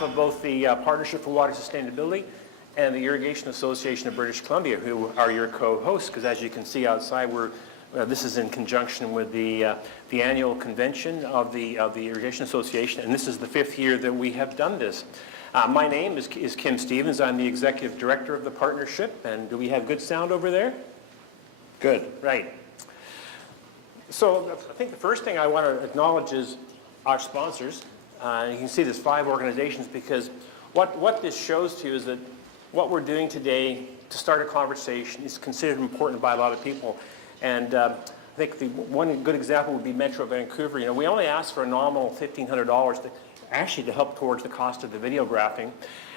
behalf of both the Partnership for Water Sustainability and the Irrigation Association of British Columbia, who are your co-hosts, because as you can see outside, this is in conjunction with the annual convention of the Irrigation Association, and this is the 5th year that we have done this. My name is Kim Stevens. I'm the Executive Director of the Partnership, and do we have good sound over there? Good, right. So I think the first thing I want to acknowledge is our sponsors. You can see there's 5 organizations, because what this shows to you is that what we're doing today to start a conversation is considered important by a lot of people. And I think the one good example would be Metro Vancouver. You know, we only asked for a nominal $1,500 to help towards the cost of the videographing.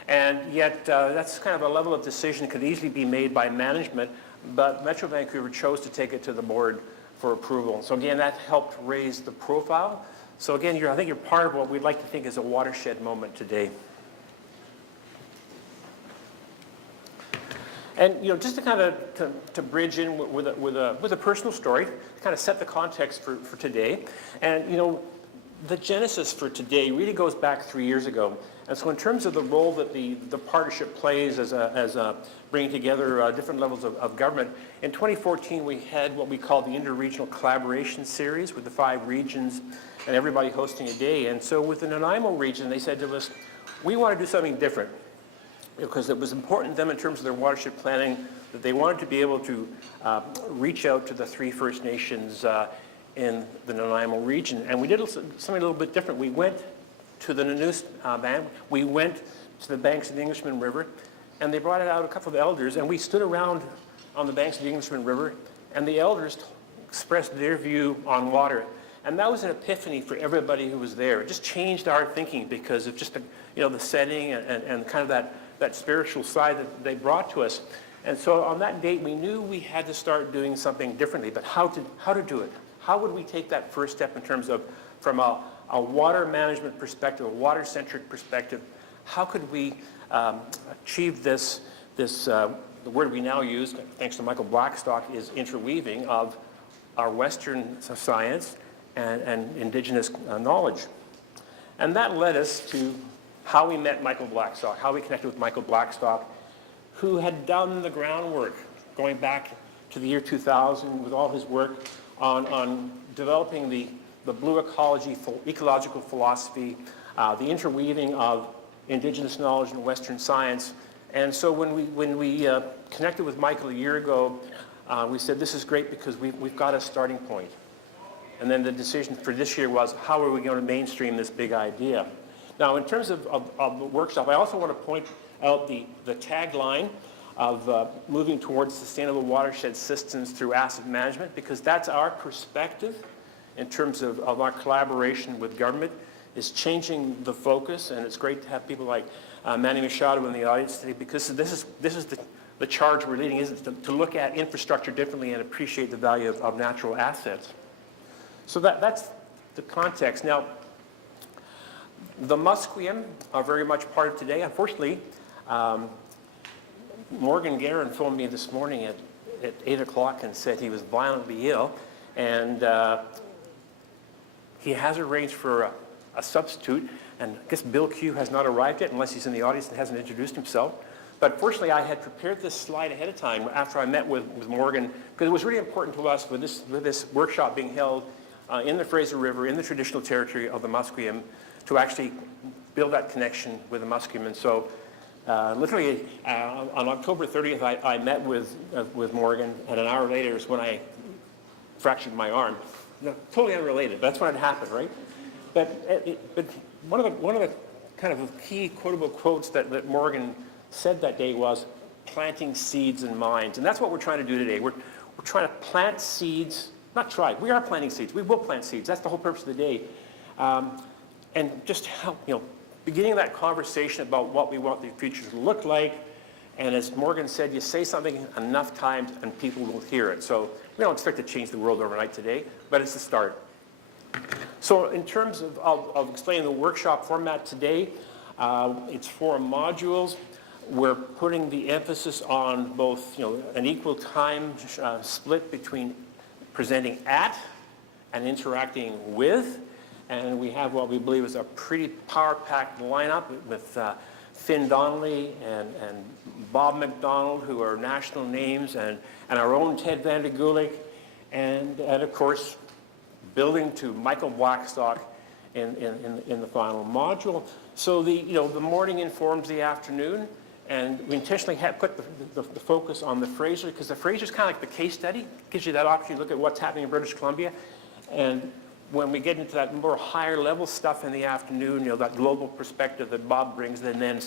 And yet that's kind of a level of decision that could easily be made by management, but Metro Vancouver chose to take it to the board for approval. So again, that helped raise the profile. So again, I think you're part of what we'd like to think is a watershed moment today. And you know, just to kind of to bridge in with a personal story, to kind of set the context for today. And you know, the genesis for today really goes back 3 years ago. And so in terms of the role that the partnership plays as bringing together different levels of government, in 2014 we had what we called the Interregional Collaboration Series with the 5 regions and everybody hosting a day. And so with the Nanaimo region, they said to us, we want to do something different, because it was important to them in terms of their watershed planning that they wanted to be able to reach out to the 3 First Nations in the Nanaimo region. And we did something a little bit different. We went to the Nanoose band, we went to the banks of the Englishman River, and they brought out a couple of elders, and we stood around on the banks of the Englishman River, and the elders expressed their view on water. And that was an epiphany for everybody who was there. It just changed our thinking because of just the setting and kind of that spiritual side that they brought to us. And so on that date, we knew we had to start doing something differently, but how to do it? How would we take that first step in terms of, from a water management perspective, a water-centric perspective, how could we achieve this the word we now use, thanks to Michael Blackstock, is interweaving of our Western science and Indigenous knowledge. And that led us to how we met Michael Blackstock, how we connected with Michael Blackstock, who had done the groundwork going back to the year 2000 with all his work on developing the blue ecological philosophy, the interweaving of Indigenous knowledge and Western science. And so when we connected with Michael a year ago, we said, this is great because we've got a starting point. And then the decision for this year was, how are we going to mainstream this big idea? Now, in terms of the workshop, I also want to point out the tagline of moving towards sustainable watershed systems through asset management, because that's our perspective in terms of our collaboration with government, is changing the focus. And it's great to have people like Manny Machado in the audience today, because this is the charge we're leading, is to look at infrastructure differently and appreciate the value of natural assets. So that's the context. Now, the Musqueam are very much part of today. Unfortunately, Morgan Guerin phoned me this morning at 8 o'clock and said he was violently ill, and he has arranged for a substitute, and I guess Bill Q has not arrived yet, unless he's in the audience and hasn't introduced himself. But fortunately, I had prepared this slide ahead of time after I met with Morgan, because it was really important to us with this workshop being held in the Fraser River, in the traditional territory of the Musqueam, to actually build that connection with the Musqueam. And so literally on October 30th, I met with Morgan, and an hour later is when I fractured my arm. No, totally unrelated, but that's when it happened, right? But one of the kind of key quotable quotes that Morgan said that day was, planting seeds in minds. And that's what we're trying to do today. We're trying to plant seeds, not try, we are planting seeds. We will plant seeds. That's the whole purpose of the day. And just help, beginning that conversation about what we want the future to look like. And as Morgan said, you say something enough times and people will hear it. So we don't expect to change the world overnight today, but it's a start. So in terms of explaining the workshop format today, it's 4 modules. We're putting the emphasis on both, an equal time split between presenting at and interacting with. And we have what we believe is a pretty power-packed lineup with Finn Donnelly and Bob McDonald, who are national names, and our own Ted Van de Gulik, and of course, building to Michael Blackstock in the final module. So the morning informs the afternoon, and we intentionally have put the focus on the Fraser, because the Fraser is kind of like the case study. It gives you that opportunity to look at what's happening in British Columbia. And when we get into that more higher level stuff in the afternoon, that global perspective that Bob brings, and then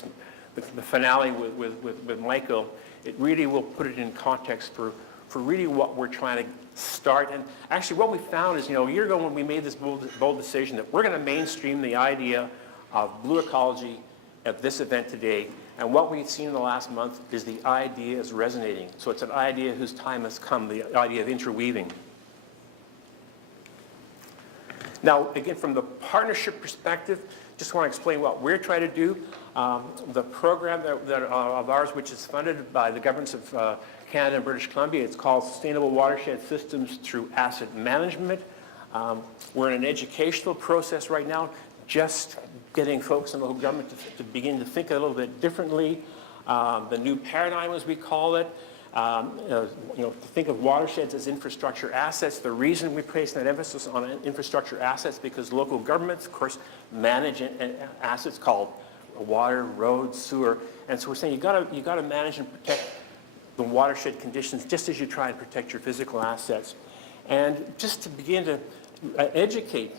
the finale with Michael, it really will put it in context for really what we're trying to start. And actually what we found is, a year ago when we made this bold decision that we're going to mainstream the idea of blue ecology at this event today. And what we've seen in the last month is the idea is resonating. So it's an idea whose time has come, the idea of interweaving. Now, again, from the partnership perspective, just want to explain what we're trying to do. The program of ours, which is funded by the governments of Canada and British Columbia, it's called Sustainable Watershed Systems Through Asset Management. We're in an educational process right now, just getting folks in the local government to begin to think a little bit differently. The new paradigm, as we call it, to think of watersheds as infrastructure assets. The reason we place that emphasis on infrastructure assets because local governments, of course, manage assets called water, roads, sewer, and so we're saying you got to manage and protect the watershed conditions just as you try and protect your physical assets, and just to begin to educate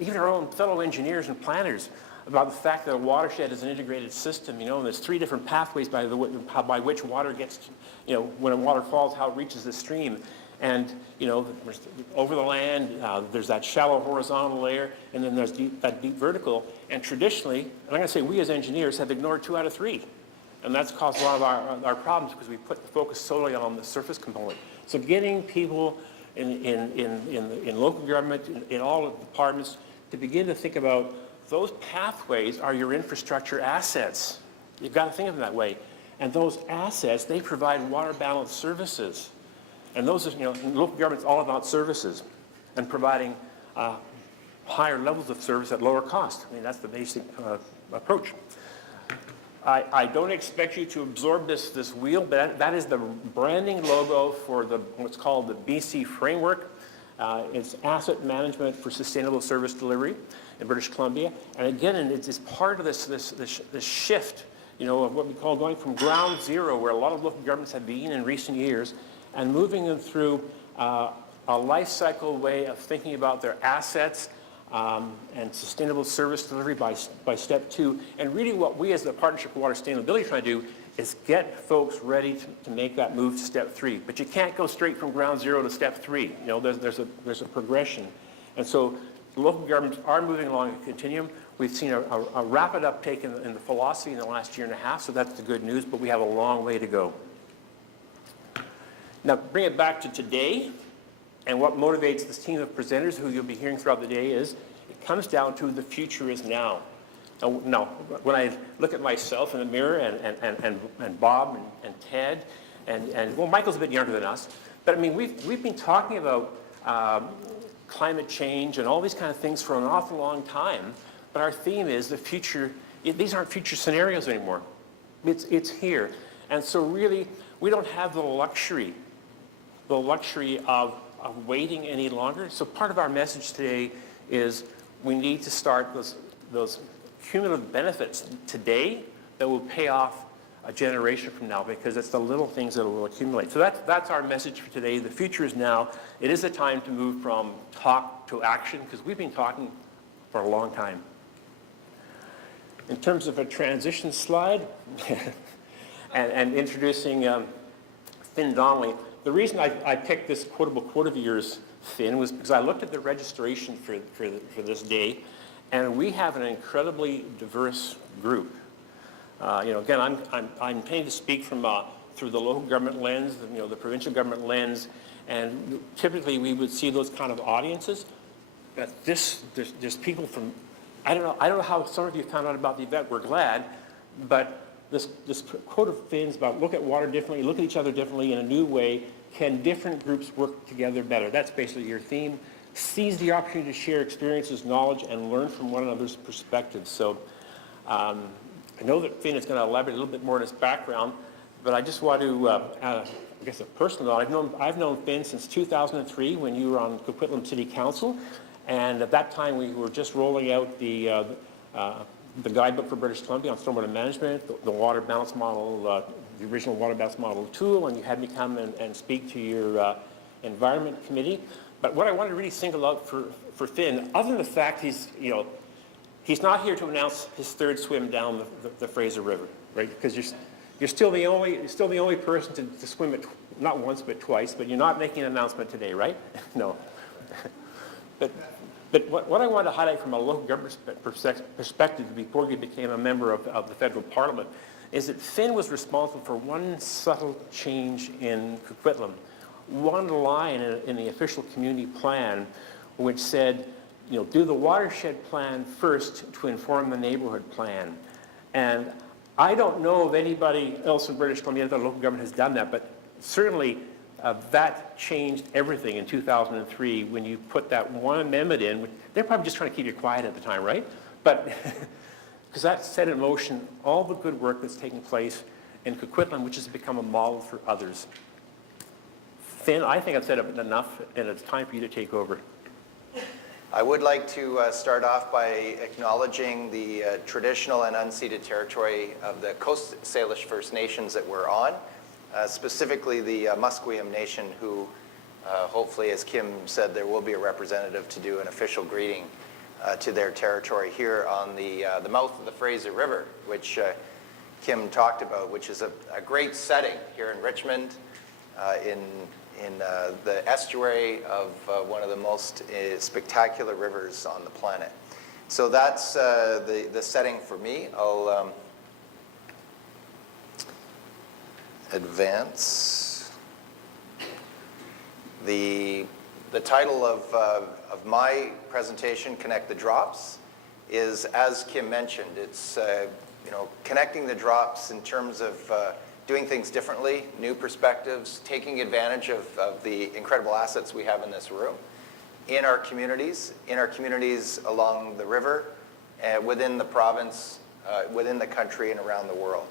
even our own fellow engineers and planners about the fact that a watershed is an integrated system, and there's 3 different pathways by which water gets, when water falls, how it reaches the stream. And, over the land, there's that shallow horizontal layer, and then there's that deep vertical. And traditionally, and I'm going to say we as engineers have ignored 2 out of 3. And that's caused a lot of our problems because we put the focus solely on the surface component. So getting people in local government, in all departments, to begin to think about those pathways are your infrastructure assets. You've got to think of them that way. And those assets, they provide water balance services. And those are, local government's all about services and providing higher levels of service at lower cost. I mean, that's the basic approach. I don't expect you to absorb this wheel, but that is the branding logo for what's called the BC framework. It's asset management for sustainable service delivery in British Columbia. And again, it's part of this shift, of what we call going from ground zero, where a lot of local governments have been in recent years, and moving them through a life cycle way of thinking about their assets and sustainable service delivery by step 2. And really what we as the Partnership for Water Sustainability try to do is get folks ready to make that move to step 3. But you can't go straight from ground zero to step 3. There's a progression. And so local governments are moving along a continuum. We've seen a rapid uptake in the philosophy in the last year and a half, so that's the good news, but we have a long way to go. Now, bring it back to today, and what motivates this team of presenters who you'll be hearing throughout the day is, it comes down to the future is now. Now, when I look at myself in the mirror and Bob and Ted, and well, Michael's a bit younger than us, but I mean, we've been talking about climate change and all these kind of things for an awful long time, but our theme is the future. These aren't future scenarios anymore. It's here. And so really, we don't have the luxury of waiting any longer. So part of our message today is we need to start those cumulative benefits today that will pay off a generation from now, because it's the little things that will accumulate. So that's our message for today. The future is now. It is the time to move from talk to action, because we've been talking for a long time. In terms of a transition slide and introducing Finn Donnelly, the reason I picked this quotable quote of yours, Finn, was because I looked at the registration for this day, and we have an incredibly diverse group. Again, I'm paid to speak from through the local government lens, the provincial government lens, and typically we would see those kind of audiences. But there's people from, I don't know how some of you found out about the event. We're glad, but this quote of Finn's about look at water differently, look at each other differently in a new way. Can different groups work together better? That's basically your theme. seize the opportunity to share experiences, knowledge, and learn from one another's perspectives. So I know that Finn is going to elaborate a little bit more on his background, but I just want to add, I guess, a personal note. I've known Finn since 2003 when you were on Coquitlam City Council, and at that time we were just rolling out the guidebook for British Columbia on stormwater management, the water balance model, the original water balance model tool, and you had me come and speak to your environment committee. But what I wanted to really single out for Finn, other than the fact he's not here to announce his third swim down the Fraser River, right? Because you're still the only person to swim it, not once but twice. But you're not making an announcement today, right? No. But what I want to highlight from a local government perspective before you became a member of the federal parliament is that Finn was responsible for one subtle change in Coquitlam. One line in the official community plan which said, do the watershed plan first to inform the neighborhood plan. And I don't know if anybody else in British Columbia, the local government, has done that, but certainly that changed everything in 2003 when you put that one amendment in. They're probably just trying to keep you quiet at the time, right? But because that set in motion all the good work that's taking place in Coquitlam, which has become a model for others. Finn, I think I've said enough, and it's time for you to take over. I would like to start off by acknowledging the traditional and unceded territory of the Coast Salish First Nations that we're on, specifically the Musqueam Nation, who hopefully, as Kim said, there will be a representative to do an official greeting to their territory here on the mouth of the Fraser River, which Kim talked about, which is a great setting here in Richmond, in the estuary of one of the most spectacular rivers on the planet. So that's the setting for me. I'll advance. The title of my presentation, Connect the Drops, is, as Kim mentioned, it's connecting the drops in terms of doing things differently, new perspectives, taking advantage of the incredible assets we have in this room, in our communities along the river, within the province, within the country, and around the world.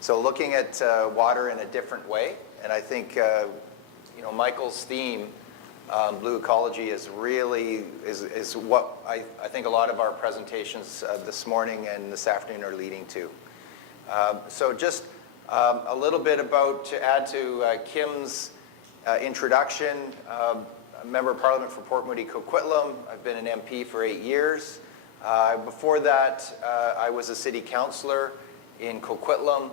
So looking at water in a different way, and I think Michael's theme, Blue Ecology, is really is what I think a lot of our presentations this morning and this afternoon are leading to. So just a little bit to add to Kim's introduction. I'm a Member of Parliament for Port Moody Coquitlam. I've been an MP for 8 years. Before that, I was a city councillor in Coquitlam,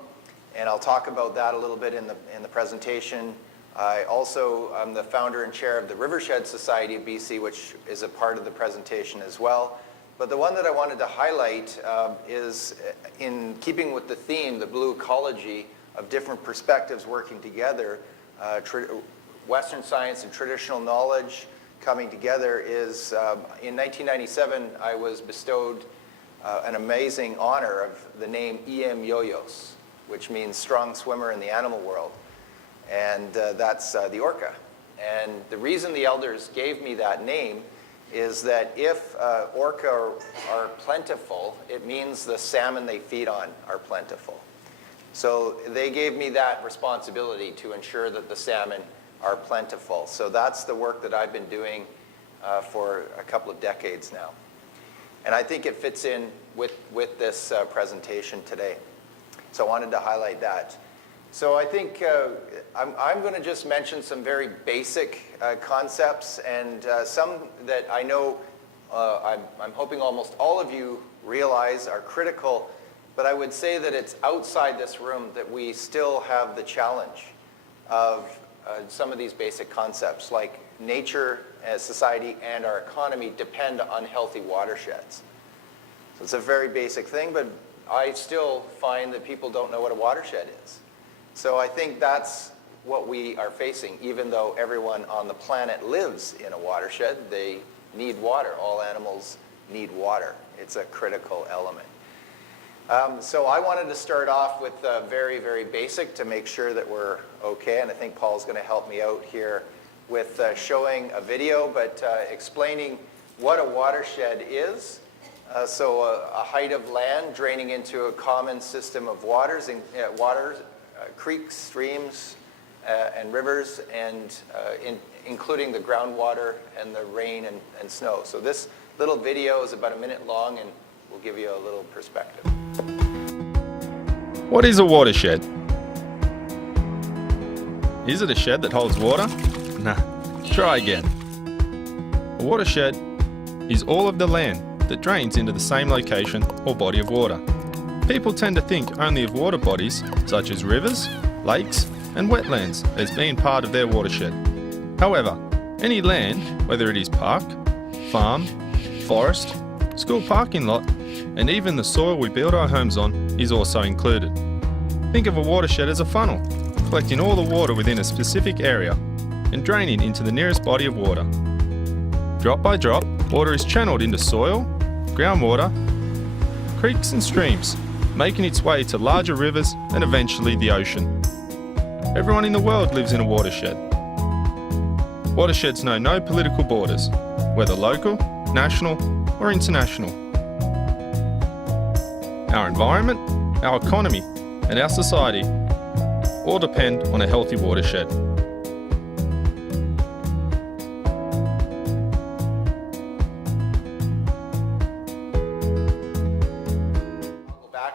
and I'll talk about that a little bit in the presentation. I also am the founder and chair of the Rivershed Society of BC, which is a part of the presentation as well. But the one that I wanted to highlight is, in keeping with the theme, the blue ecology of different perspectives working together, Western science and traditional knowledge coming together, is in 1997 I was bestowed an amazing honor of the name E.M. Yoyos, which means strong swimmer in the animal world. And that's the orca. And the reason the elders gave me that name is that if orca are plentiful, it means the salmon they feed on are plentiful. So they gave me that responsibility to ensure that the salmon are plentiful. So that's the work that I've been doing for a couple of decades now. And I think it fits in with this presentation today. So I wanted to highlight that. So I think I'm going to just mention some very basic concepts, and some that I know I'm hoping almost all of you realize are critical, but I would say that it's outside this room that we still have the challenge of some of these basic concepts, like nature, as society, and our economy depend on healthy watersheds. So it's a very basic thing, but I still find that people don't know what a watershed is. So I think that's what we are facing. Even though everyone on the planet lives in a watershed, they need water. All animals need water. It's a critical element. So I wanted to start off with very, very basic to make sure that we're okay, and I think Paul's going to help me out here with showing a video, but explaining what a watershed is. So a height of land draining into a common system of waters, creeks, streams, and rivers, and including the groundwater and the rain and snow. So this little video is about a minute long, and we'll give you a little perspective. What is a watershed? Is it a shed that holds water? Nah, try again. A watershed is all of the land that drains into the same location or body of water. People tend to think only of water bodies such as rivers, lakes, and wetlands as being part of their watershed. However, any land, whether it is park, farm, forest, school parking lot, and even the soil we build our homes on is also included. Think of a watershed as a funnel, collecting all the water within a specific area and draining into the nearest body of water. Drop by drop, water is channeled into soil, groundwater, creeks and streams, making its way to larger rivers and eventually the ocean. Everyone in the world lives in a watershed. Watersheds know no political borders, whether local, national, or international. Our environment, our economy, and our society all depend on a healthy watershed.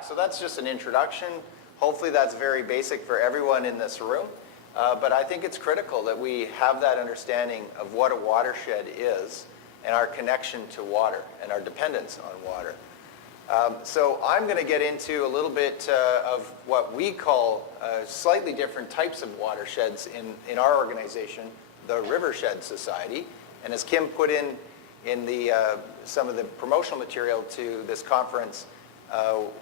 So that's just an introduction. Hopefully that's very basic for everyone in this room. But I think it's critical that we have that understanding of what a watershed is and our connection to water and our dependence on water. So I'm going to get into a little bit of what we call slightly different types of watersheds in our organization, the Rivershed Society. And as Kim put in the, some of the promotional material to this conference,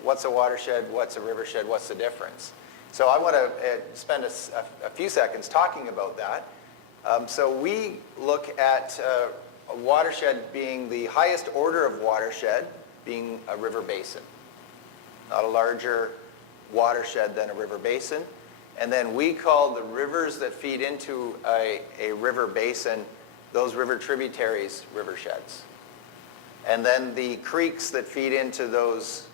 what's a watershed, what's a rivershed, what's the difference? So I want to spend a few seconds talking about that. So we look at a watershed being the highest order of watershed, being a river basin. Not a larger watershed than a river basin. And then we call the rivers that feed into a river basin, those river tributaries, riversheds. And then the creeks that feed into those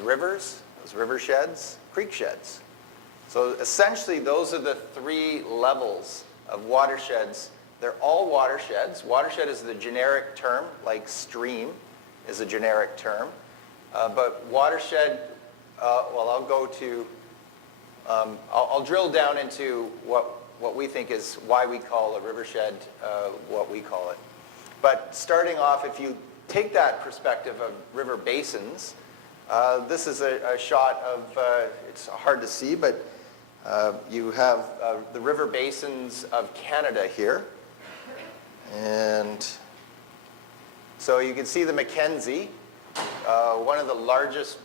rivers, those riversheds, creek sheds. So essentially those are the three levels of watersheds. They're all watersheds. Watershed is the generic term, like stream is a generic term. But watershed, well, I'll go to, I'll drill down into what we think is why we call a rivershed what we call it. But starting off, if you take that perspective of river basins, this is a shot of, it's hard to see, but you have the river basins of Canada here. And so you can see the Mackenzie, one of the largest,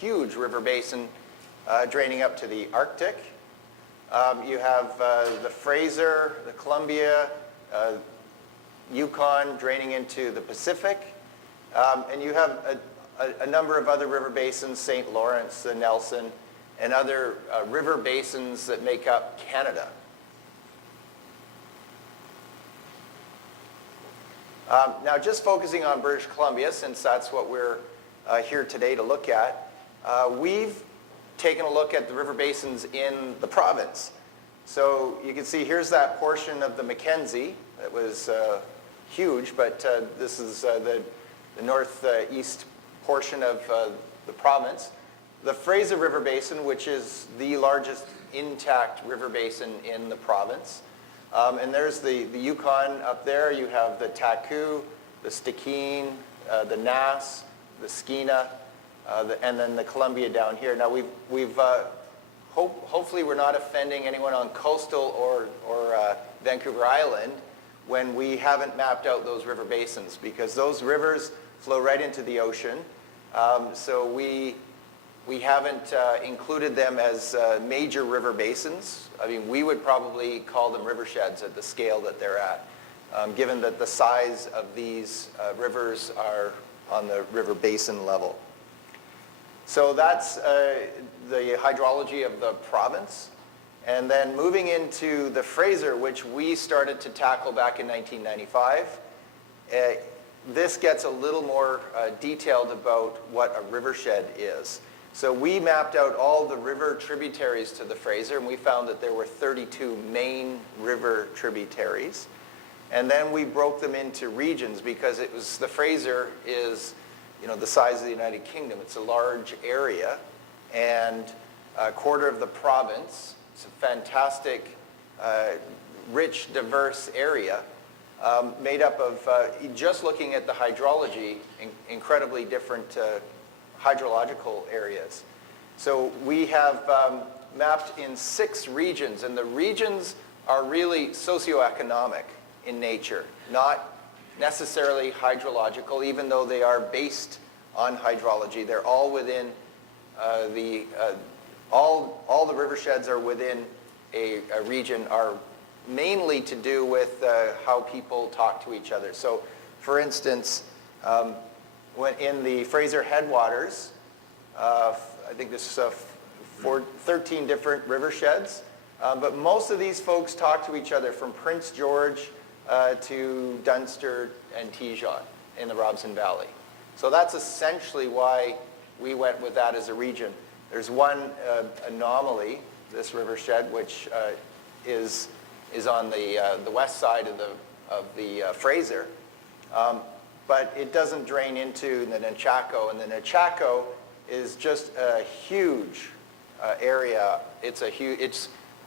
huge river basin draining up to the Arctic. You have the Fraser, the Columbia, Yukon draining into the Pacific. And you have a number of other river basins, St. Lawrence, the Nelson, and other river basins that make up Canada. Now, just focusing on British Columbia, since that's what we're here today to look at, we've taken a look at the river basins in the province. So you can see here's that portion of the Mackenzie that was huge, but this is the northeast portion of the province. The Fraser River Basin, which is the largest intact river basin in the province. And there's the Yukon up there. You have the Taku, the Stikine, the Nass, the Skeena, and then the Columbia down here. Now hopefully we're not offending anyone on coastal or Vancouver Island when we haven't mapped out those river basins, because those rivers flow right into the ocean. So we haven't included them as major river basins. I mean, we would probably call them riversheds at the scale that they're at, given that the size of these rivers are on the river basin level. So that's the hydrology of the province. And then moving into the Fraser, which we started to tackle back in 1995, this gets a little more detailed about what a rivershed is. So we mapped out all the river tributaries to the Fraser, and we found that there were 32 main river tributaries. And then we broke them into regions because the Fraser is, the size of the United Kingdom. It's a large area and a quarter of the province. It's a fantastic, rich, diverse area made up of, just looking at the hydrology, incredibly different hydrological areas. So we have mapped in 6 regions, and the regions are really socioeconomic in nature, not necessarily hydrological, even though they are based on hydrology. They're all within all the riversheds are within a region, are mainly to do with how people talk to each other. So, for instance, when in the Fraser headwaters, I think this is 13 different riversheds, but most of these folks talk to each other from Prince George to Dunster and Tejon in the Robson Valley. So that's essentially why we went with that as a region. There's one anomaly, this rivershed, which is on the west side of the Fraser, but it doesn't drain into the Nechako, and the Nechako is just a huge area.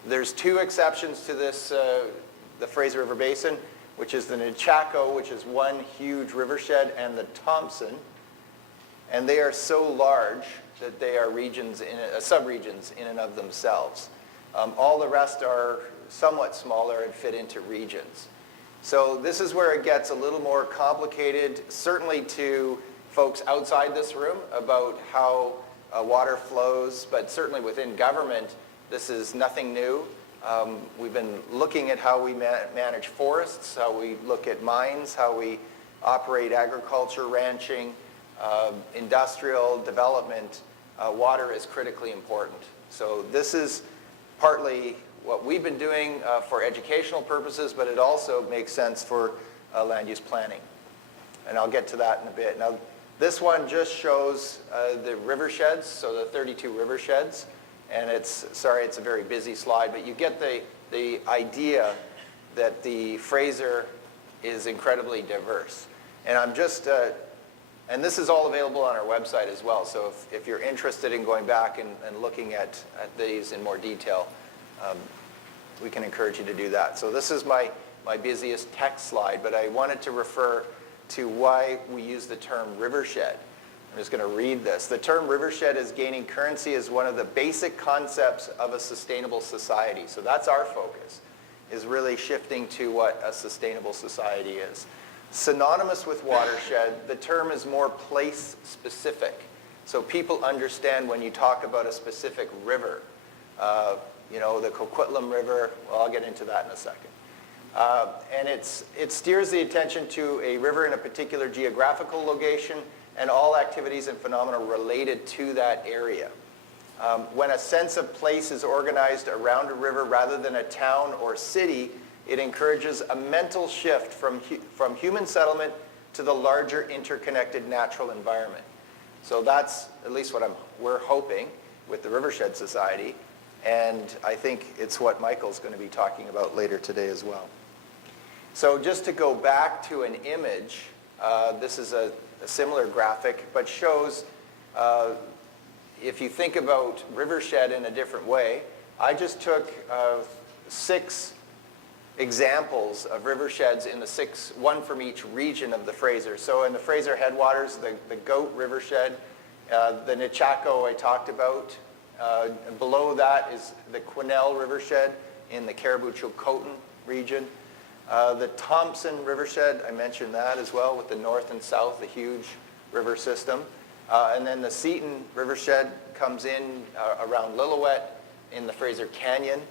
There's 2 exceptions to this, the Fraser River Basin, which is the Nechako, which is one huge rivershed, and the Thompson, and they are so large that they are regions, sub-regions in and of themselves. All the rest are somewhat smaller and fit into regions. So this is where it gets a little more complicated, certainly to folks outside this room about how water flows, but certainly within government, this is nothing new. We've been looking at how we manage forests, how we look at mines, how we operate agriculture, ranching, industrial development. Water is critically important. So this is partly what we've been doing for educational purposes, but it also makes sense for land use planning. And I'll get to that in a bit. Now, this one just shows the riversheds, so the 32 riversheds. And it's a very busy slide, but you get the idea that the Fraser is incredibly diverse. And I'm just, and this is all available on our website as well, so if you're interested in going back and looking at these in more detail, we can encourage you to do that. So this is my busiest text slide, but I wanted to refer to why we use the term rivershed. I'm just going to read this. The term rivershed is gaining currency as one of the basic concepts of a sustainable society. So that's our focus, is really shifting to what a sustainable society is. Synonymous with watershed, the term is more place specific. So people understand when you talk about a specific river, the Coquitlam River, well, I'll get into that in a second. And it steers the attention to a river in a particular geographical location and all activities and phenomena related to that area. When a sense of place is organized around a river rather than a town or city, it encourages a mental shift from human settlement to the larger interconnected natural environment. So that's at least what we're hoping with the Rivershed Society, and I think it's what Michael's going to be talking about later today as well. So just to go back to an image, this is a similar graphic, but shows, if you think about rivershed in a different way, I just took 6 examples of riversheds in one from each region of the Fraser. So in the Fraser headwaters, the Goat Rivershed, the Nechako I talked about. Below that is the Quesnel Rivershed in the Caribou-Chilcotin region. The Thompson Rivershed, I mentioned that as well, with the north and south, the huge river system. And then the Seton Rivershed comes in around Lillooet in the Fraser Canyon,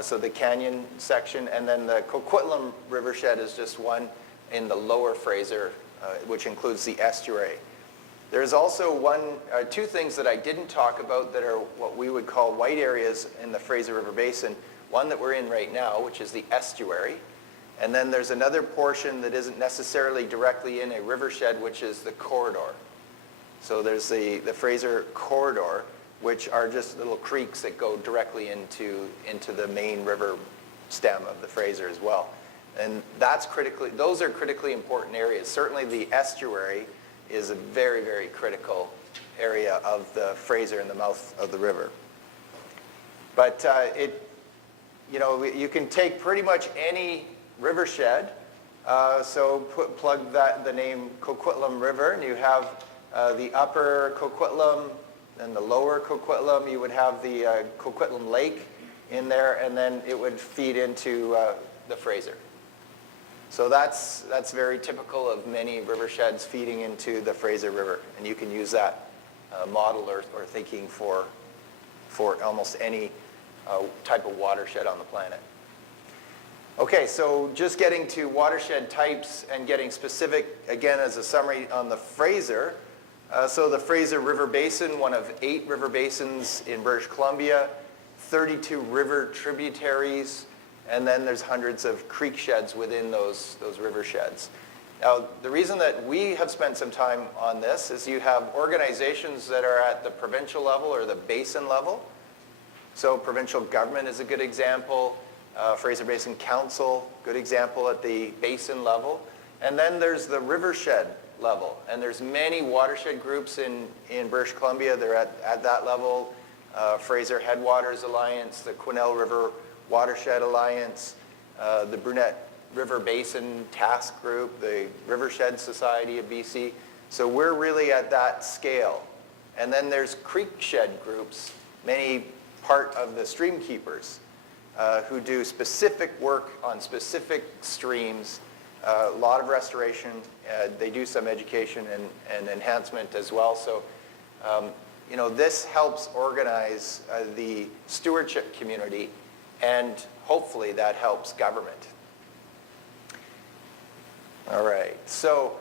so the canyon section. And then the Coquitlam Rivershed is just one in the lower Fraser, which includes the estuary. There's also two things that I didn't talk about that are what we would call white areas in the Fraser River Basin. One that we're in right now, which is the estuary. And then there's another portion that isn't necessarily directly in a rivershed, which is the corridor. So there's the Fraser corridor, which are just little creeks that go directly into the main river stem of the Fraser as well. And those are critically important areas. Certainly the estuary is a very, very critical area of the Fraser in the mouth of the river. But you can take pretty much any rivershed. So plug the name Coquitlam River, and you have the upper Coquitlam and the lower Coquitlam. You would have the Coquitlam Lake in there, and then it would feed into the Fraser. So that's very typical of many riversheds feeding into the Fraser River, and you can use that model or thinking for almost any type of watershed on the planet. Okay, so just getting to watershed types and getting specific, again, as a summary on the Fraser. So the Fraser River Basin, one of 8 river basins in British Columbia, 32 river tributaries, and then there's hundreds of creek sheds within those river sheds. Now, the reason that we have spent some time on this is you have organizations that are at the provincial level or the basin level. So provincial government is a good example. Fraser Basin Council, good example at the basin level. And then there's the rivershed level. And there's many watershed groups in British Columbia. They're at that level. Fraser Headwaters Alliance, the Quesnel River Watershed Alliance, the Brunette River Basin Task Group, the Rivershed Society of BC. So we're really at that scale. And then there's creek shed groups, many part of the stream keepers, who do specific work on specific streams, a lot of restoration. They do some education and enhancement as well. So, this helps organize the stewardship community, and hopefully that helps government. All right, so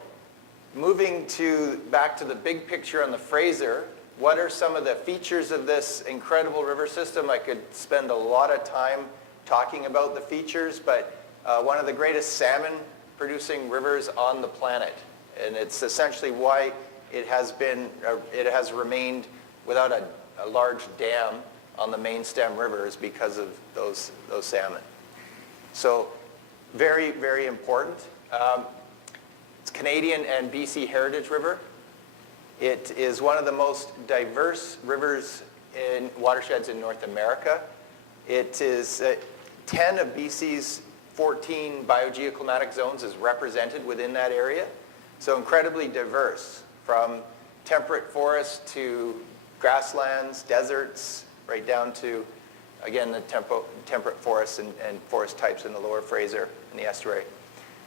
moving back to the big picture on the Fraser, what are some of the features of this incredible river system? I could spend a lot of time talking about the features, but one of the greatest salmon producing rivers on the planet. And it's essentially why it has remained without a large dam on the main stem river, is because of those salmon. So very, very important. It's Canadian and BC Heritage River. It is one of the most diverse rivers in watersheds in North America. It is 10 of BC's 14 biogeoclimatic zones is represented within that area. So incredibly diverse, from temperate forests to grasslands, deserts, right down to, again, the temperate forests and forest types in the lower Fraser and the estuary.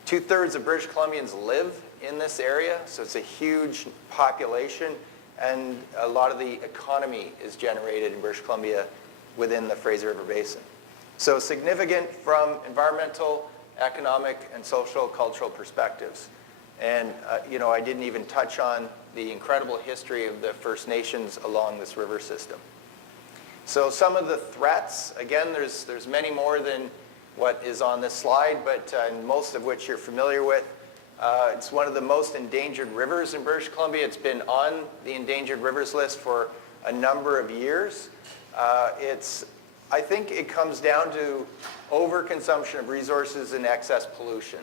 2/3 of British Columbians live in this area, so it's a huge population, and a lot of the economy is generated in British Columbia within the Fraser River Basin. So significant from environmental, economic, and social, cultural perspectives. And, I didn't even touch on the incredible history of the First Nations along this river system. So some of the threats, again, there's many more than what is on this slide, but most of which you're familiar with. It's one of the most endangered rivers in British Columbia. It's been on the endangered rivers list for a number of years. I think it comes down to overconsumption of resources and excess pollution.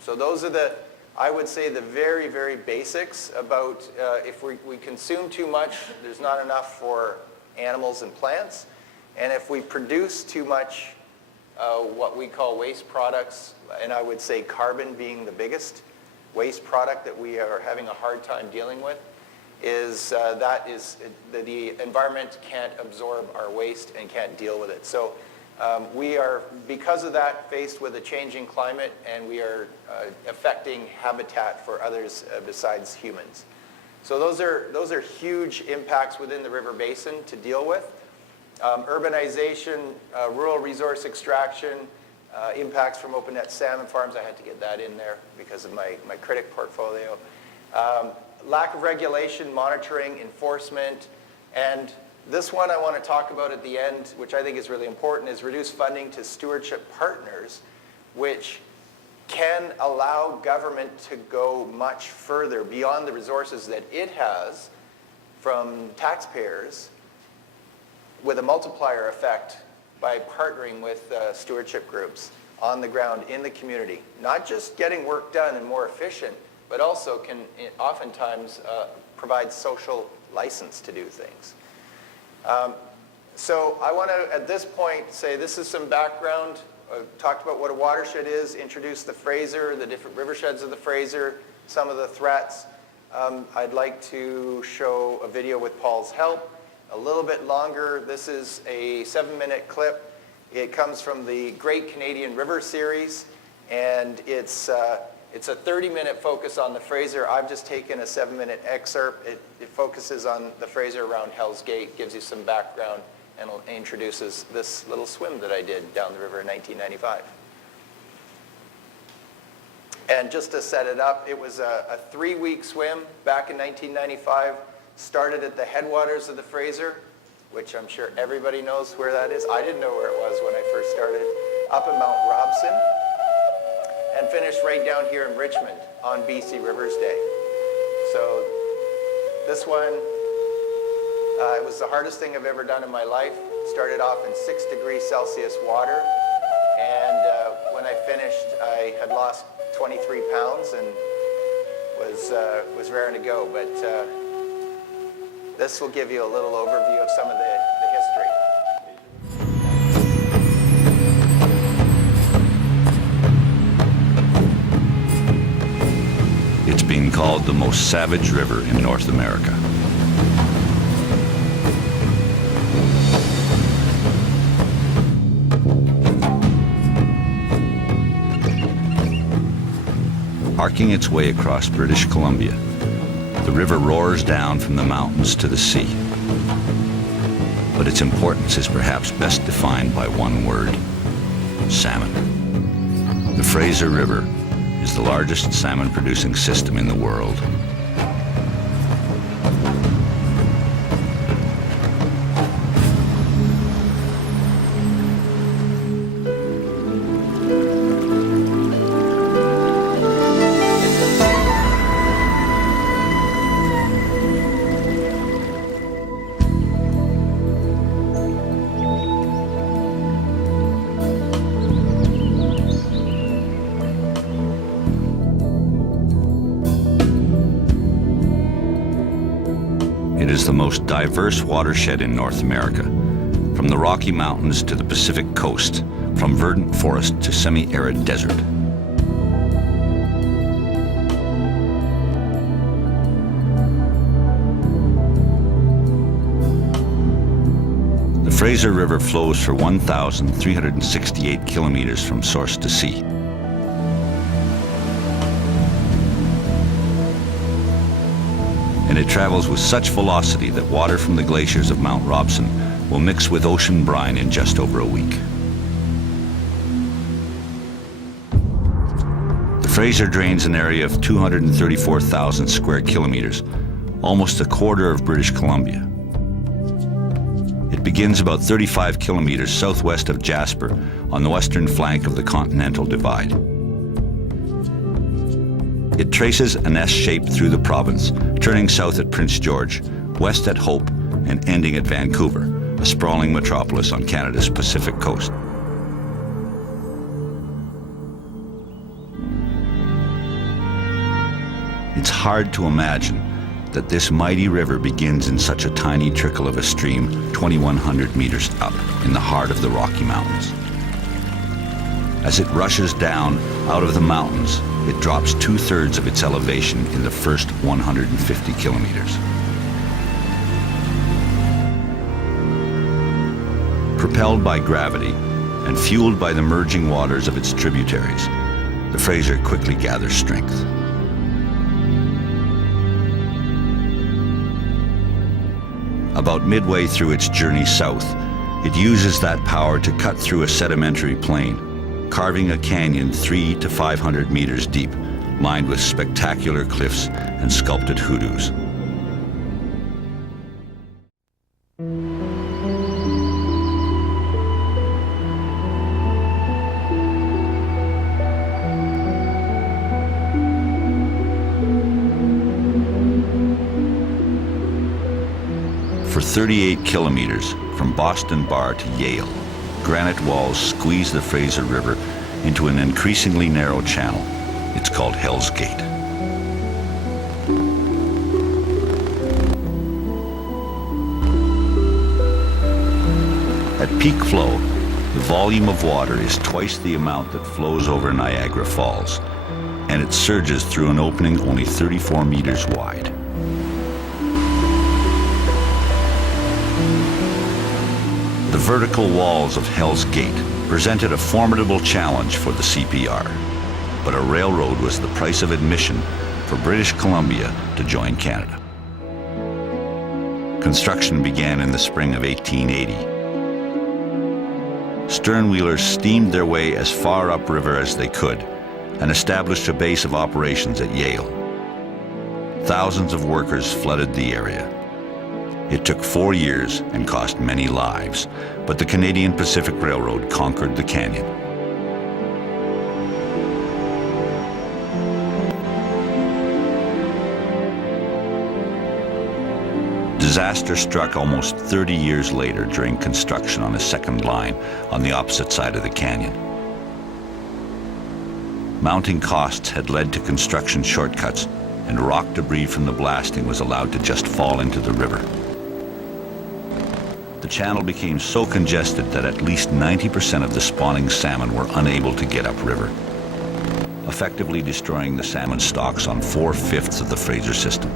So those are I would say, the very, very basics about if we consume too much, there's not enough for animals and plants. And if we produce too much what we call waste products, and I would say carbon being the biggest waste product that we are having a hard time dealing with, is the environment can't absorb our waste and can't deal with it. So we are, because of that, faced with a changing climate, and we are affecting habitat for others besides humans. So those are huge impacts within the river basin to deal with. Urbanization, rural resource extraction, impacts from open net salmon farms. I had to get that in there because of my critic portfolio. lack of regulation, monitoring, enforcement, and this one I want to talk about at the end, which I think is really important, is reduce funding to stewardship partners, which can allow government to go much further beyond the resources that it has from taxpayers with a multiplier effect by partnering with stewardship groups on the ground in the community. Not just getting work done and more efficient, but also can oftentimes provide social license to do things. So I want to, at this point, say this is some background. Talked about what a watershed is, introduced the Fraser, the different riversheds of the Fraser, some of the threats. I'd like to show a video with Paul's help, a little bit longer. This is a 7-minute clip. It comes from the Great Canadian River series, and it's a 30-minute focus on the Fraser. I've just taken a 7-minute excerpt. It focuses on the Fraser around Hell's Gate, gives you some background, and introduces this little swim that I did down the river in 1995. And just to set it up, it was a 3-week swim back in 1995. Started at the headwaters of the Fraser, which I'm sure everybody knows where that is. I didn't know where it was when I first started. Up in Mount Robson, and finished right down here in Richmond on BC Rivers Day. So this one, it was the hardest thing I've ever done in my life. Started off in 6 degrees Celsius water, and when I finished, I had lost 23 pounds and was raring to go. But this will give you a little overview of some of the history. It's been called the most savage river in North America. Arcing its way across British Columbia, the river roars down from the mountains to the sea. But its importance is perhaps best defined by one word: salmon. The Fraser River is the largest salmon-producing system in the world. It is the most diverse watershed in North America, from the Rocky Mountains to the Pacific coast, from verdant forest to semi-arid desert. The Fraser River flows for 1,368 kilometers from source to sea. And it travels with such velocity that water from the glaciers of Mount Robson will mix with ocean brine in just over a week. The Fraser drains an area of 234,000 square kilometers, almost a quarter of British Columbia. It begins about 35 kilometers southwest of Jasper on the western flank of the Continental Divide. It traces an S shape through the province, turning south at Prince George, west at Hope, and ending at Vancouver, a sprawling metropolis on Canada's Pacific coast. It's hard to imagine that this mighty river begins in such a tiny trickle of a stream 2,100 meters up in the heart of the Rocky Mountains. As it rushes down out of the mountains, it drops 2/3 of its elevation in the first 150 kilometers. Propelled by gravity and fueled by the merging waters of its tributaries, the Fraser quickly gathers strength. About midway through its journey south, it uses that power to cut through a sedimentary plain, carving a canyon 300 to 500 meters deep, lined with spectacular cliffs and sculpted hoodoos. For 38 kilometers, from Boston Bar to Yale, granite walls squeeze the Fraser River into an increasingly narrow channel. It's called Hell's Gate. At peak flow, the volume of water is twice the amount that flows over Niagara Falls, and it surges through an opening only 34 meters wide. The vertical walls of Hell's Gate presented a formidable challenge for the CPR, but a railroad was the price of admission for British Columbia to join Canada. Construction began in the spring of 1880. Sternwheelers steamed their way as far upriver as they could and established a base of operations at Yale. Thousands of workers flooded the area. It took 4 years and cost many lives, but the Canadian Pacific Railroad conquered the canyon. Disaster struck almost 30 years later during construction on a second line on the opposite side of the canyon. Mounting costs had led to construction shortcuts, and rock debris from the blasting was allowed to just fall into the river. The channel became so congested that at least 90% of the spawning salmon were unable to get upriver, effectively destroying the salmon stocks on 4/5 of the Fraser system.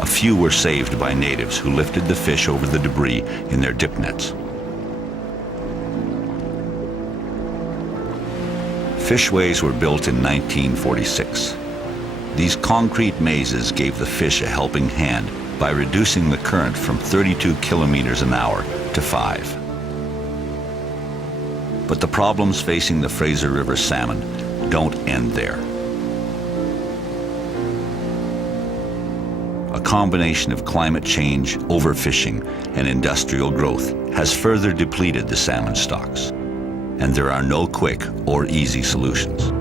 A few were saved by natives who lifted the fish over the debris in their dip nets. Fishways were built in 1946. These concrete mazes gave the fish a helping hand by reducing the current from 32 kilometers an hour to 5. But the problems facing the Fraser River salmon don't end there. A combination of climate change, overfishing, and industrial growth has further depleted the salmon stocks, and there are no quick or easy solutions.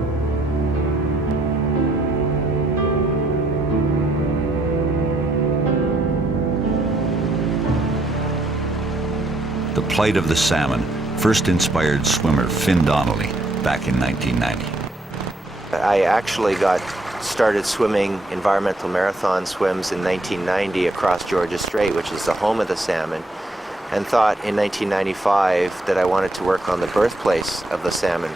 The plight of the salmon first inspired swimmer Finn Donnelly back in 1990. I actually got started swimming environmental marathon swims in 1990 across Georgia Strait, which is the home of the salmon, and thought in 1995 that I wanted to work on the birthplace of the salmon.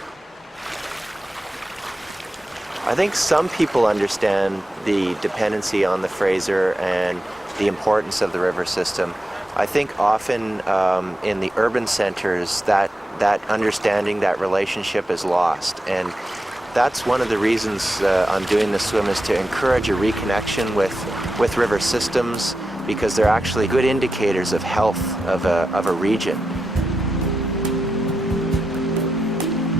I think some people understand the dependency on the Fraser and the importance of the river system. I think often in the urban centers that understanding, that relationship is lost, and that's one of the reasons I'm doing this swim, is to encourage a reconnection with river systems, because they're actually good indicators of health of a region.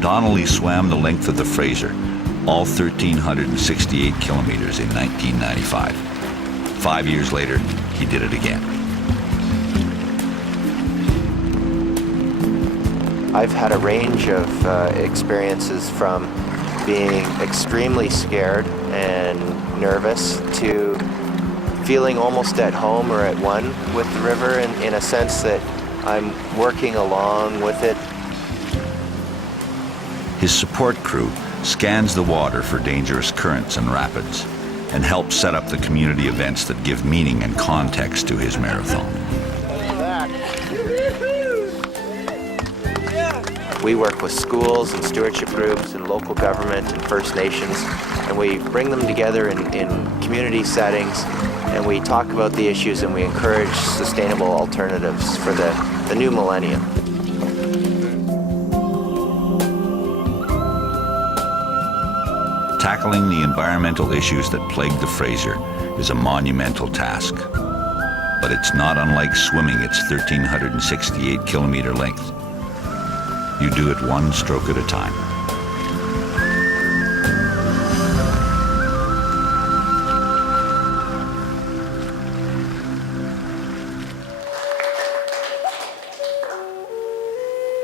Donnelly swam the length of the Fraser, all 1,368 kilometers in 1995. 5 years later, he did it again. I've had a range of experiences, from being extremely scared and nervous to feeling almost at home or at one with the river, in a sense that I'm working along with it. His support crew scans the water for dangerous currents and rapids and helps set up the community events that give meaning and context to his marathon. We work with schools and stewardship groups and local government and First Nations, and we bring them together in community settings, and we talk about the issues, and we encourage sustainable alternatives for the new millennium. Tackling the environmental issues that plague the Fraser is a monumental task, but it's not unlike swimming its 1,368 kilometer length. You do it one stroke at a time.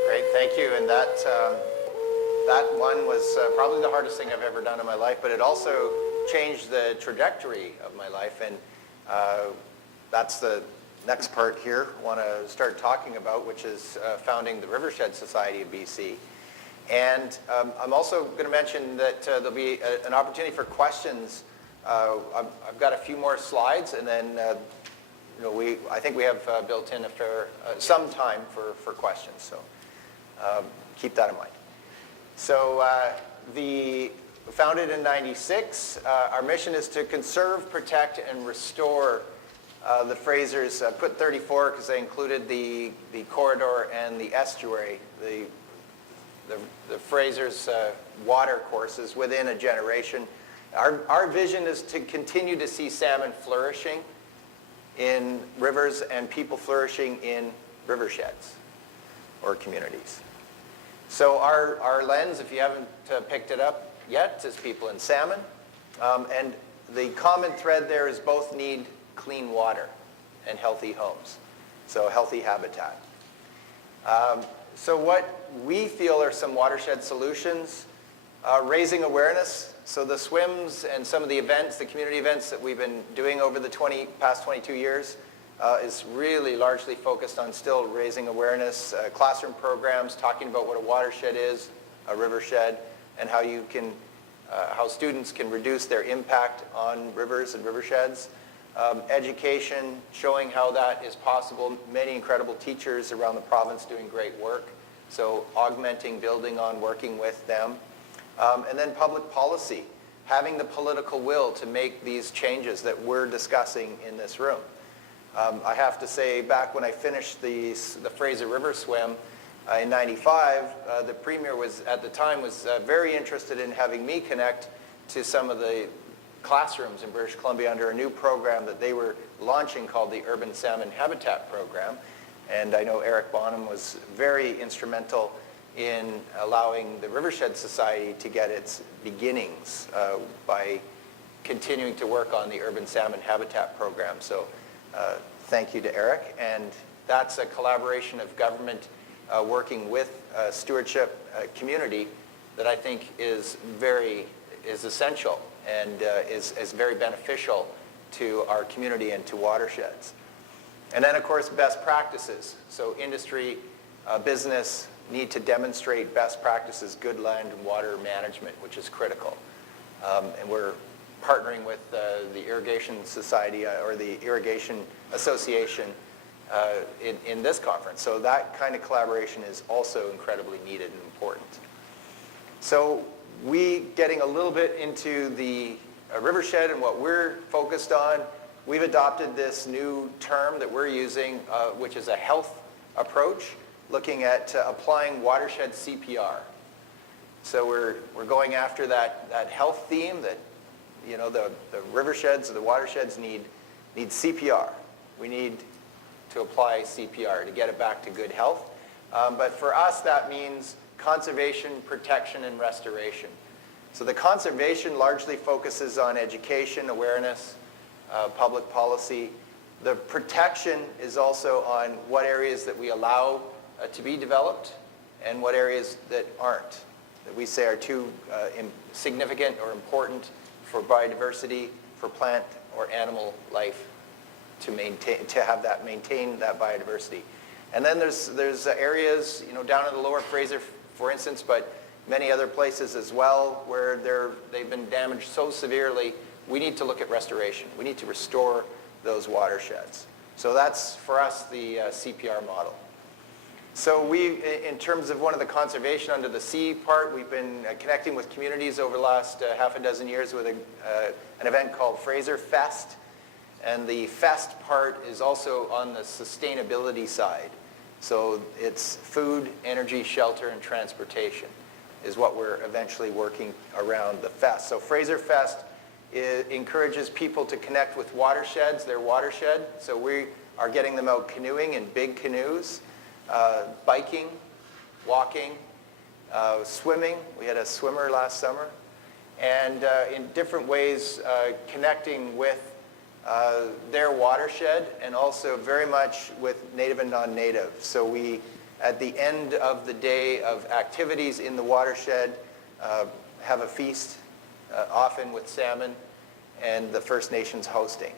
Great, thank you. And that one was probably the hardest thing I've ever done in my life, but it also changed the trajectory of my life. And that's the next part here I want to start talking about, which is founding the Rivershed Society of BC. And I'm also going to mention that there'll be an opportunity for questions. I've got a few more slides, and then I think we have built in some time for questions. So keep that in mind. So founded in '96, our mission is to conserve, protect, and restore the Frasers. Put 34 because they included the corridor and the estuary, the Fraser's water courses within a generation. Our vision is to continue to see salmon flourishing in rivers and people flourishing in riversheds or communities. So our lens, if you haven't picked it up yet, is people and salmon. And the common thread there is both need clean water and healthy homes, so healthy habitat. So what we feel are some watershed solutions, raising awareness. So the swims and some of the events, the community events that we've been doing over the past 22 years is really largely focused on still raising awareness, classroom programs, talking about what a watershed is, a rivershed, and how students can reduce their impact on rivers and riversheds. Education, showing how that is possible. Many incredible teachers around the province doing great work. So augmenting, building on, working with them. And then public policy, having the political will to make these changes that we're discussing in this room. I have to say, back when I finished the Fraser River swim in '95, the Premier at the time was very interested in having me connect to some of the classrooms in British Columbia under a new program that they were launching called the Urban Salmon Habitat Program. And I know Eric Bonham was very instrumental in allowing the Rivershed Society to get its beginnings by continuing to work on the Urban Salmon Habitat Program. So thank you to Eric. And that's a collaboration of government working with stewardship community that I think is essential and is very beneficial to our community and to watersheds. And then, of course, best practices. So industry, business need to demonstrate best practices, good land and water management, which is critical. And we're partnering with the Irrigation Society or the Irrigation Association in this conference. So that kind of collaboration is also incredibly needed and important. So getting a little bit into the rivershed and what we're focused on, we've adopted this new term that we're using, which is a health approach, looking at applying watershed CPR. So we're going after that health theme that, the riversheds or the watersheds need CPR. We need to apply CPR to get it back to good health. But for us, that means conservation, protection, and restoration. So the conservation largely focuses on education, awareness, public policy. The protection is also on what areas that we allow to be developed and what areas that aren't, that we say are too significant or important for biodiversity, for plant or animal life to maintain that biodiversity. And then there's areas, down in the lower Fraser, for instance, but many other places as well, where they've been damaged so severely, we need to look at restoration. We need to restore those watersheds. So that's, for us, the CPR model. So in terms of one of the conservation under the sea part, we've been connecting with communities over the last half a dozen years with an event called Fraser Fest. And the Fest part is also on the sustainability side. So it's food, energy, shelter, and transportation is what we're eventually working around the Fest. So Fraser Fest encourages people to connect with watersheds, their watershed. So we are getting them out canoeing in big canoes, biking, walking, swimming. We had a swimmer last summer. And in different ways connecting with their watershed and also very much with native and non-native. So we, at the end of the day of activities in the watershed, have a feast, often with salmon, and the First Nations hosting.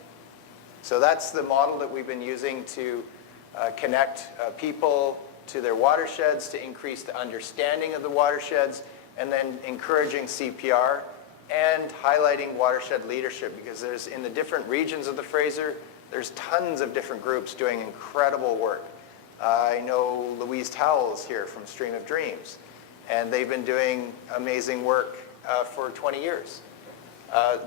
So that's the model that we've been using to connect people to their watersheds, to increase the understanding of the watersheds, and then encouraging CPR and highlighting watershed leadership, because there's, in the different regions of the Fraser, there's tons of different groups doing incredible work. I know Louise Towell is here from Stream of Dreams, and they've been doing amazing work for 20 years.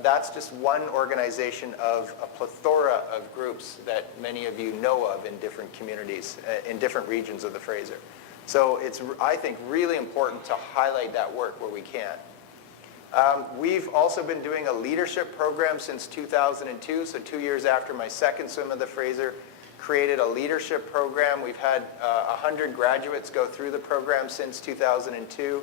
That's just one organization of a plethora of groups that many of you know of in different communities, in different regions of the Fraser. So it's, I think, really important to highlight that work where we can. We've also been doing a leadership program since 2002, so 2 years after my second swim of the Fraser, created a leadership program. We've had 100 graduates go through the program since 2002.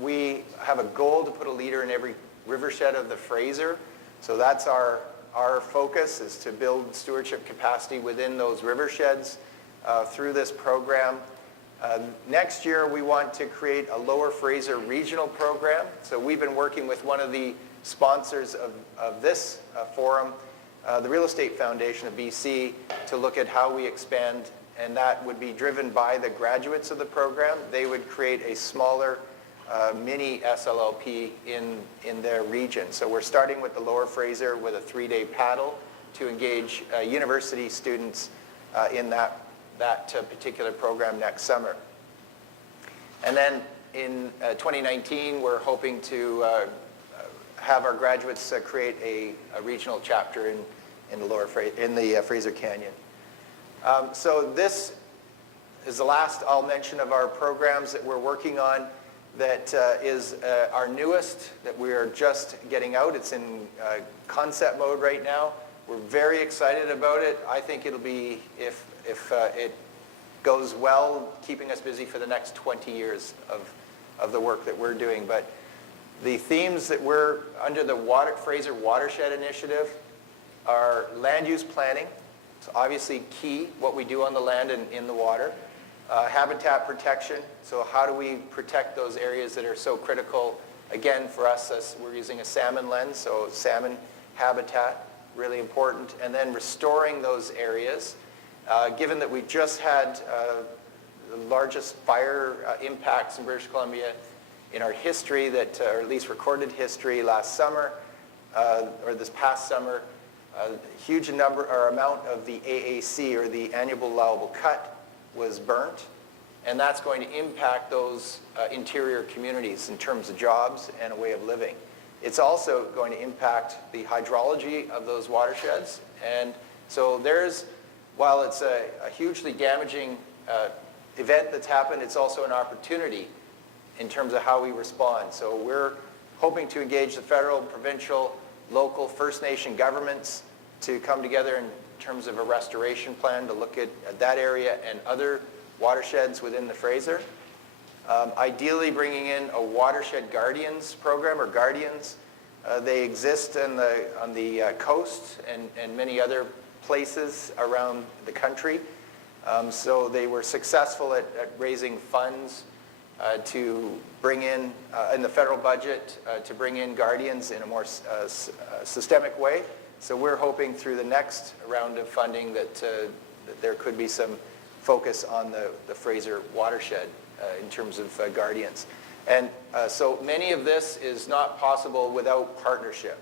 We have a goal to put a leader in every rivershed of the Fraser, so that's our focus, is to build stewardship capacity within those riversheds through this program. Next year, we want to create a Lower Fraser regional program. So we've been working with one of the sponsors of this forum, the Real Estate Foundation of BC, to look at how we expand, and that would be driven by the graduates of the program. They would create a smaller mini SLLP in their region. So we're starting with the Lower Fraser with a 3-day paddle to engage university students in that particular program next summer. And then in 2019, we're hoping to have our graduates create a regional chapter in the Fraser Canyon. So this is the last I'll mention of our programs that we're working on that is our newest, that we are just getting out. It's in concept mode right now. We're very excited about it. I think it'll be, if it goes well, keeping us busy for the next 20 years of the work that we're doing. But the themes that we're under the Fraser Watershed Initiative are land use planning. It's obviously key, what we do on the land and in the water. Habitat protection, so how do we protect those areas that are so critical? Again, for us, we're using a salmon lens, so salmon habitat, really important. And then restoring those areas. Given that we just had the largest fire impacts in British Columbia in our history, or at least recorded history last summer, or this past summer, a huge amount of the AAC, or the annual allowable cut, was burnt, and that's going to impact those interior communities in terms of jobs and a way of living. It's also going to impact the hydrology of those watersheds, and so while it's a hugely damaging event that's happened, it's also an opportunity in terms of how we respond. So we're hoping to engage the federal, provincial, local, First Nation governments to come together in terms of a restoration plan to look at that area and other watersheds within the Fraser. Ideally bringing in a watershed guardians program, or guardians. They exist on the coast and many other places around the country. So they were successful at raising funds to bring in the federal budget, to bring in guardians in a more systemic way. So we're hoping through the next round of funding that there could be some focus on the Fraser watershed in terms of guardians. And so many of this is not possible without partnership.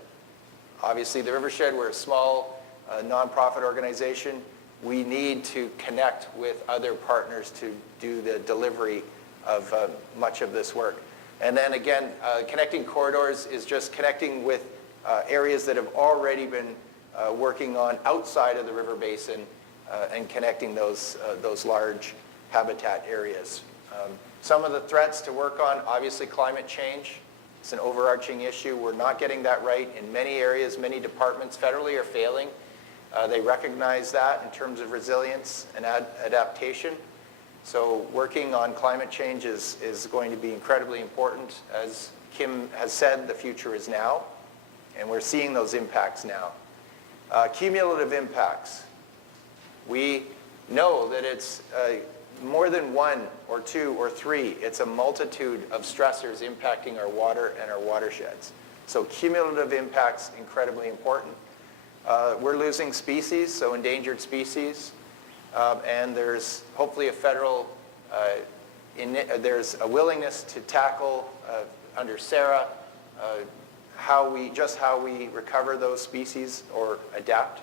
Obviously, the Rivershed, we're a small nonprofit organization. We need to connect with other partners to do the delivery of much of this work. And then again, connecting corridors is just connecting with areas that have already been working on outside of the river basin and connecting those large habitat areas. Some of the threats to work on, obviously climate change. It's an overarching issue. We're not getting that right in many areas. Many departments federally are failing. They recognize that in terms of resilience and adaptation. So working on climate change is going to be incredibly important. As Kim has said, the future is now, and we're seeing those impacts now. Cumulative impacts. We know that it's more than one or two or three. It's a multitude of stressors impacting our water and our watersheds. So cumulative impacts, incredibly important. We're losing species, so endangered species, and there's hopefully a federal, there's a willingness to tackle under SARA how we recover those species or adapt.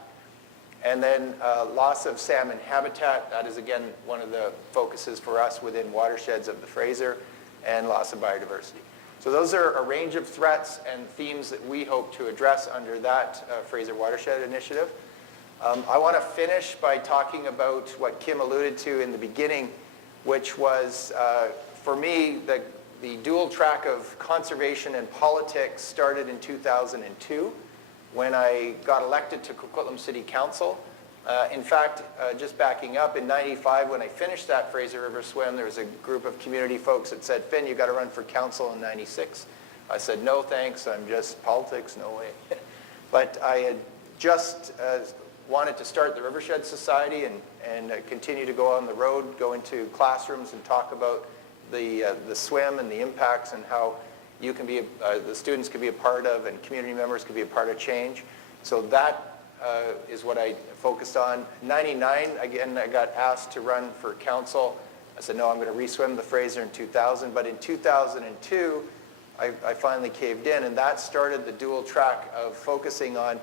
And then loss of salmon habitat, that is again one of the focuses for us within watersheds of the Fraser, and loss of biodiversity. So those are a range of threats and themes that we hope to address under that Fraser Watershed Initiative. I want to finish by talking about what Kim alluded to in the beginning, which was, for me, the dual track of conservation and politics started in 2002 when I got elected to Coquitlam City Council. In fact, just backing up, in '95 when I finished that Fraser River swim, there was a group of community folks that said, Finn, you got to run for council in '96. I said, no thanks, I'm just politics, no way. But I had just wanted to start the Rivershed Society and continue to go on the road, go into classrooms and talk about the swim and the impacts and how you can be, the students can be a part of and community members can be a part of change. So that is what I focused on. '99, again, I got asked to run for council. I said, no, I'm going to re-swim the Fraser in 2000. But in 2002, I finally caved in, and that started the dual track of focusing on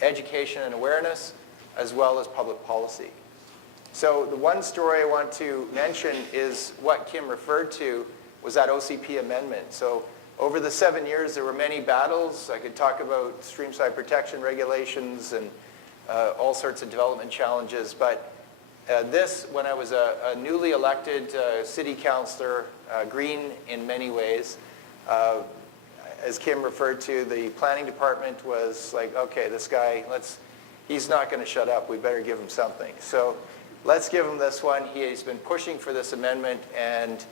education and awareness as well as public policy. So the one story I want to mention is what Kim referred to was that OCP amendment. So over the 7 years, there were many battles. I could talk about streamside protection regulations and all sorts of development challenges. But this, when I was a newly elected city councillor, green in many ways, as Kim referred to, the planning department was like, okay, this guy, he's not going to shut up. We better give him something. So let's give him this one. He's been pushing for this amendment, and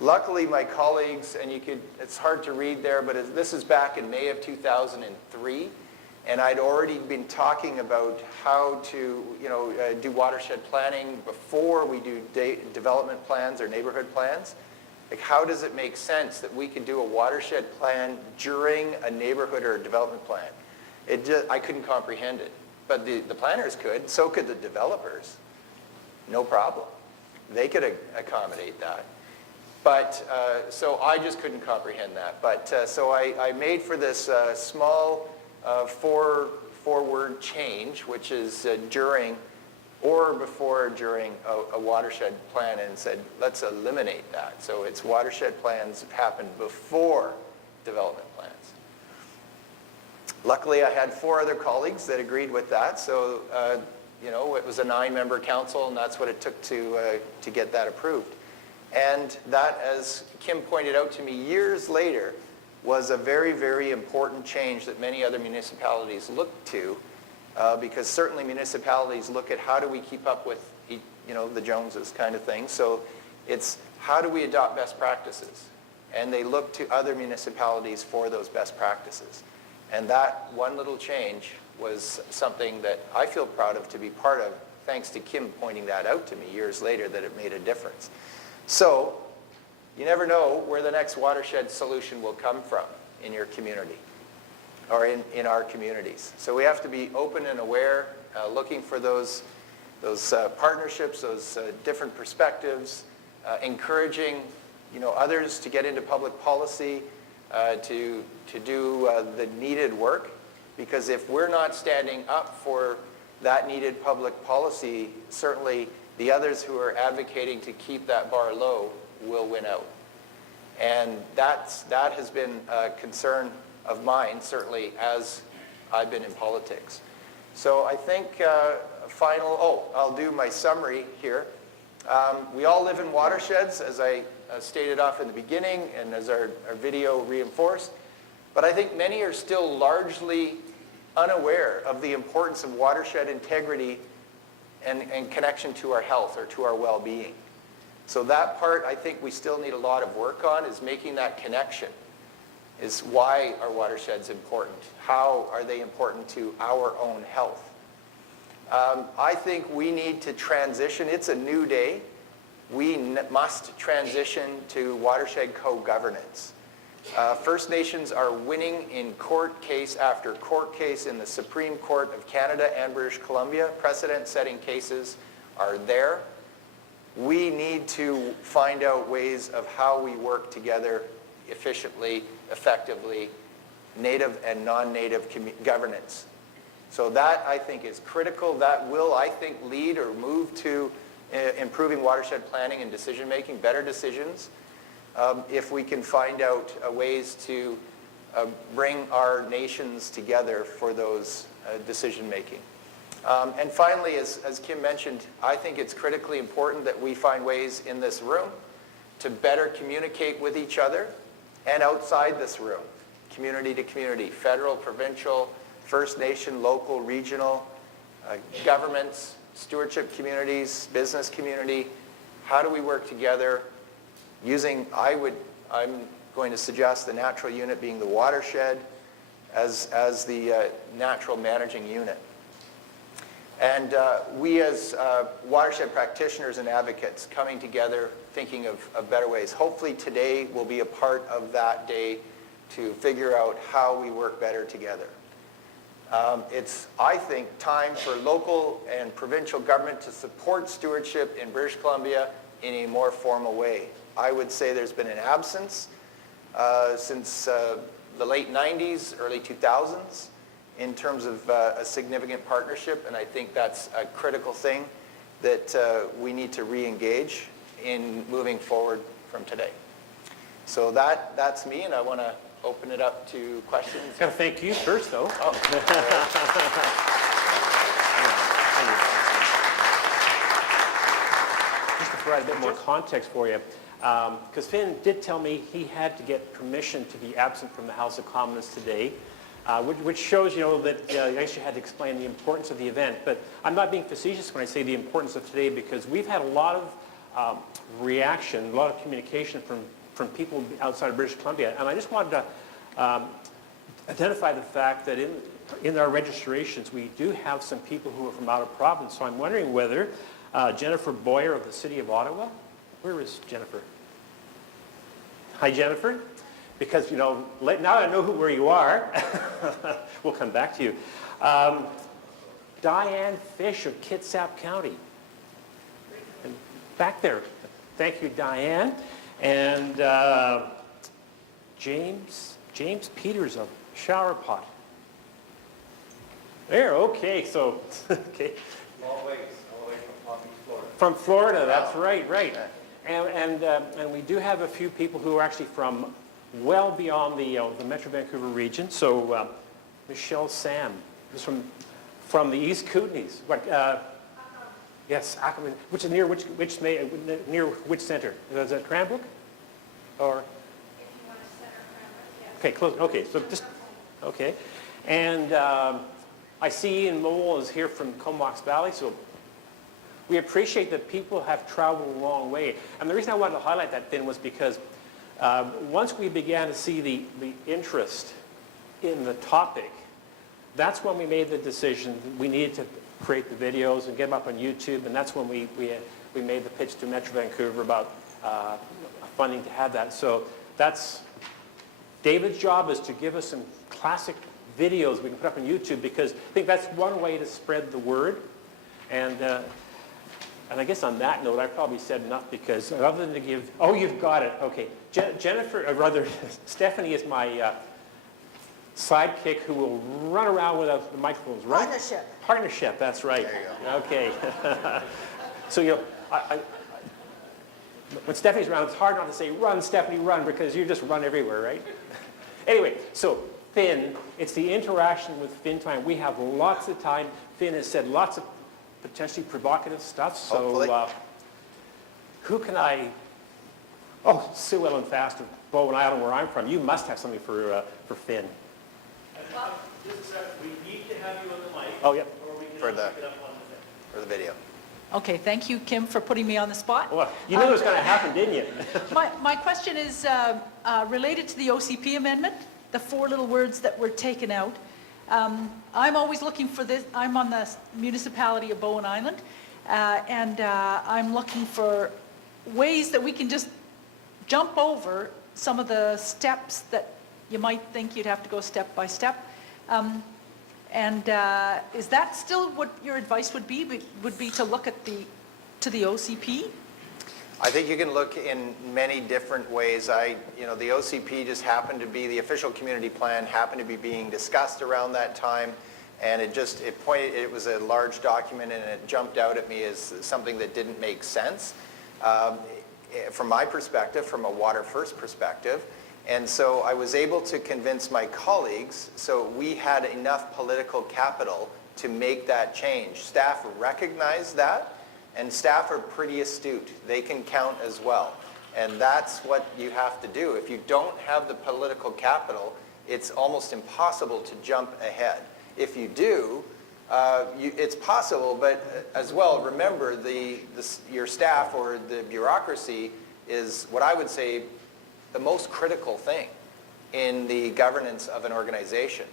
luckily my colleagues, and it's hard to read there, but this is back in May of 2003, and I'd already been talking about how to do watershed planning before we do development plans or neighborhood plans. Like, how does it make sense that we could do a watershed plan during a neighborhood or a development plan? I couldn't comprehend it, but the planners could, so could the developers. No problem. They could accommodate that. But, so I just couldn't comprehend that. But, so I made for this small four-word change, which is during or before during a watershed plan, and said, let's eliminate that. So it's watershed plans happen before development plans. Luckily, I had 4 other colleagues that agreed with that. So, it was a 9-member council, and that's what it took to get that approved. And that, as Kim pointed out to me years later, was a very, very important change that many other municipalities looked to, because certainly municipalities look at how do we keep up with, the Joneses kind of thing. So it's how do we adopt best practices? And they look to other municipalities for those best practices. And that one little change was something that I feel proud of to be part of, thanks to Kim pointing that out to me years later, that it made a difference. So you never know where the next watershed solution will come from in your community or in our communities. So we have to be open and aware, looking for those partnerships, those different perspectives, encouraging others to get into public policy, to do the needed work. Because if we're not standing up for that needed public policy, certainly the others who are advocating to keep that bar low will win out. And that has been a concern of mine, certainly, as I've been in politics. So I think I'll do my summary here. We all live in watersheds, as I stated off in the beginning, and as our video reinforced. But I think many are still largely unaware of the importance of watershed integrity and connection to our health or to our well-being. So that part, I think we still need a lot of work on, is making that connection. Is why are watersheds important? How are they important to our own health? I think we need to transition. It's a new day. We must transition to watershed co-governance. First Nations are winning in court case after court case in the Supreme Court of Canada and British Columbia. Precedent-setting cases are there. We need to find out ways of how we work together efficiently, effectively, native and non-native governance. So that, I think, is critical. That will, I think, lead or move to improving watershed planning and decision-making, better decisions, if we can find out ways to bring our nations together for those decision-making. And finally, as Kim mentioned, I think it's critically important that we find ways in this room to better communicate with each other and outside this room, community to community, federal, provincial, First Nation, local, regional, governments, stewardship communities, business community. How do we work together using, I'm going to suggest the natural unit being the watershed as the natural managing unit. And we as watershed practitioners and advocates coming together, thinking of better ways. Hopefully today will be a part of that day to figure out how we work better together. It's, I think, time for local and provincial government to support stewardship in British Columbia in a more formal way. I would say there's been an absence since the late 90s, early 2000s, in terms of a significant partnership, and I think that's a critical thing that we need to re-engage in moving forward from today. So that's me, and I want to open it up to questions. I got to thank you first, though. Oh. Just to provide a bit more context for you, because Finn did tell me he had to get permission to be absent from the House of Commons today, which shows, that I actually had to explain the importance of the event. But I'm not being facetious when I say the importance of today, because we've had a lot of reaction, a lot of communication from people outside of British Columbia. And I just wanted to identify the fact that in our registrations, we do have some people who are from out of province. So I'm wondering whether Jennifer Boyer of the City of Ottawa, where is Jennifer? Hi, Jennifer. Because, now I know where you are. We'll come back to you. Diane Fish of Kitsap County. And back there. Thank you, Diane. And James Peters of Showerpot. There, okay, so, okay. All the way from Palm Beach, Florida. From Florida, that's right. And we do have a few people who are actually from well beyond the Metro Vancouver region. So Michelle Sam is from the East Kootenays. Yes, Ackerman, which is near which center? Is it Cranbrook? Or? If you want to center Cranbrook, yes. Okay, close. Okay, so just okay. And I see Ian Mole is here from Comox Valley, so we appreciate that people have traveled a long way. And the reason I wanted to highlight that, Finn, was because once we began to see the interest in the topic, that's when we made the decision we needed to create the videos and get them up on YouTube, and that's when we made the pitch to Metro Vancouver about funding to have that. So that's David's job, is to give us some classic videos we can put up on YouTube, because I think that's one way to spread the word. And I guess on that note, I probably said enough, because other than to give, oh, you've got it, okay. Jennifer, or rather, Stephanie is my sidekick who will run around without the microphones, right? Partnership, that's right. There you go. Okay. So, when Stephanie's around, it's hard not to say, run, Stephanie, run, because you just run everywhere, right? Anyway, so Finn, it's the interaction with Finn time. We have lots of time. Finn has said lots of potentially provocative stuff. So who can I? Oh, Sue Ellen Fast of Bowen Island, where I'm from. You must have something for Finn. We need to have you on the mic. Oh, yeah. Or we can For the- pick it up on the thing. For the video. Okay, thank you, Kim, for putting me on the spot. Well, you knew it was going to happen, didn't you? My question is related to the OCP amendment, the 4 little words that were taken out. I'm always looking for this. I'm on the municipality of Bowen Island, and I'm looking for ways that we can just jump over some of the steps that you might think you'd have to go step by step. Is that still what your advice would be? Would be to look at to the OCP? I think you can look in many different ways. The OCP just happened to be, the official community plan happened to be being discussed around that time, and it was a large document, and it jumped out at me as something that didn't make sense from my perspective, from a water first perspective. And so I was able to convince my colleagues, so we had enough political capital to make that change. Staff recognize that, and staff are pretty astute. They can count as well. And that's what you have to do. If you don't have the political capital, it's almost impossible to jump ahead. If you do, it's possible, but as well, remember your staff or the bureaucracy is what I would say the most critical thing in the governance of an organization.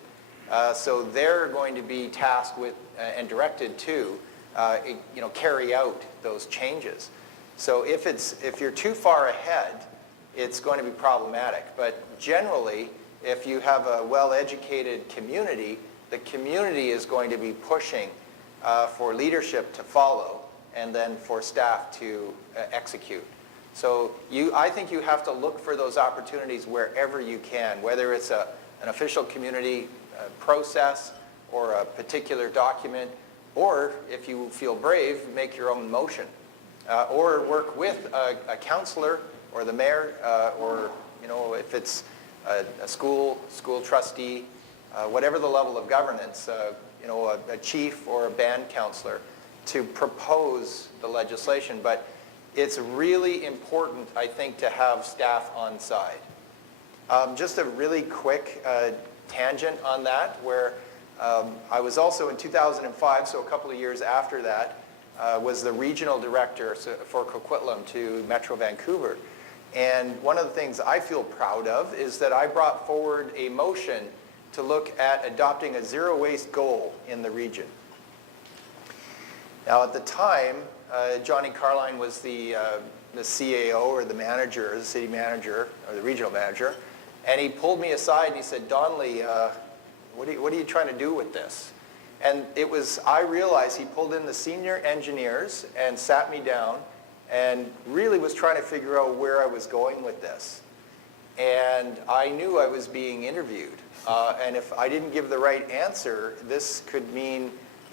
So they're going to be tasked with and directed to carry out those changes. So if you're too far ahead, it's going to be problematic. But generally, if you have a well-educated community, the community is going to be pushing for leadership to follow and then for staff to execute. So I think you have to look for those opportunities wherever you can, whether it's an official community process or a particular document, or if you feel brave, make your own motion. Or work with a councillor or the mayor, or if it's a school trustee, whatever the level of governance, a chief or a band councillor to propose the legislation. But it's really important, I think, to have staff on side. Just a really quick tangent on that, where I was also in 2005, so a couple of years after that, was the regional director for Coquitlam to Metro Vancouver. And one of the things I feel proud of is that I brought forward a motion to look at adopting a zero waste goal in the region. Now at the time, Johnny Carline was the CAO, or the manager, the city manager, or the regional manager, and he pulled me aside and he said, "Donnelly, what are you trying to do with this?" And I realized he pulled in the senior engineers and sat me down and really was trying to figure out where I was going with this. And I knew I was being interviewed. And if I didn't give the right answer, this could mean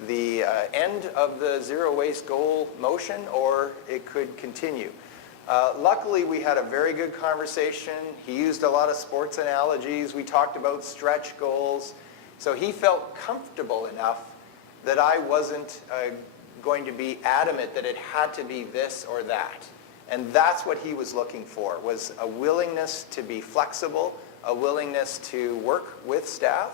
the end of the zero waste goal motion, or it could continue. Luckily, we had a very good conversation. He used a lot of sports analogies. We talked about stretch goals. So he felt comfortable enough that I wasn't going to be adamant that it had to be this or that. And that's what he was looking for, was a willingness to be flexible, a willingness to work with staff.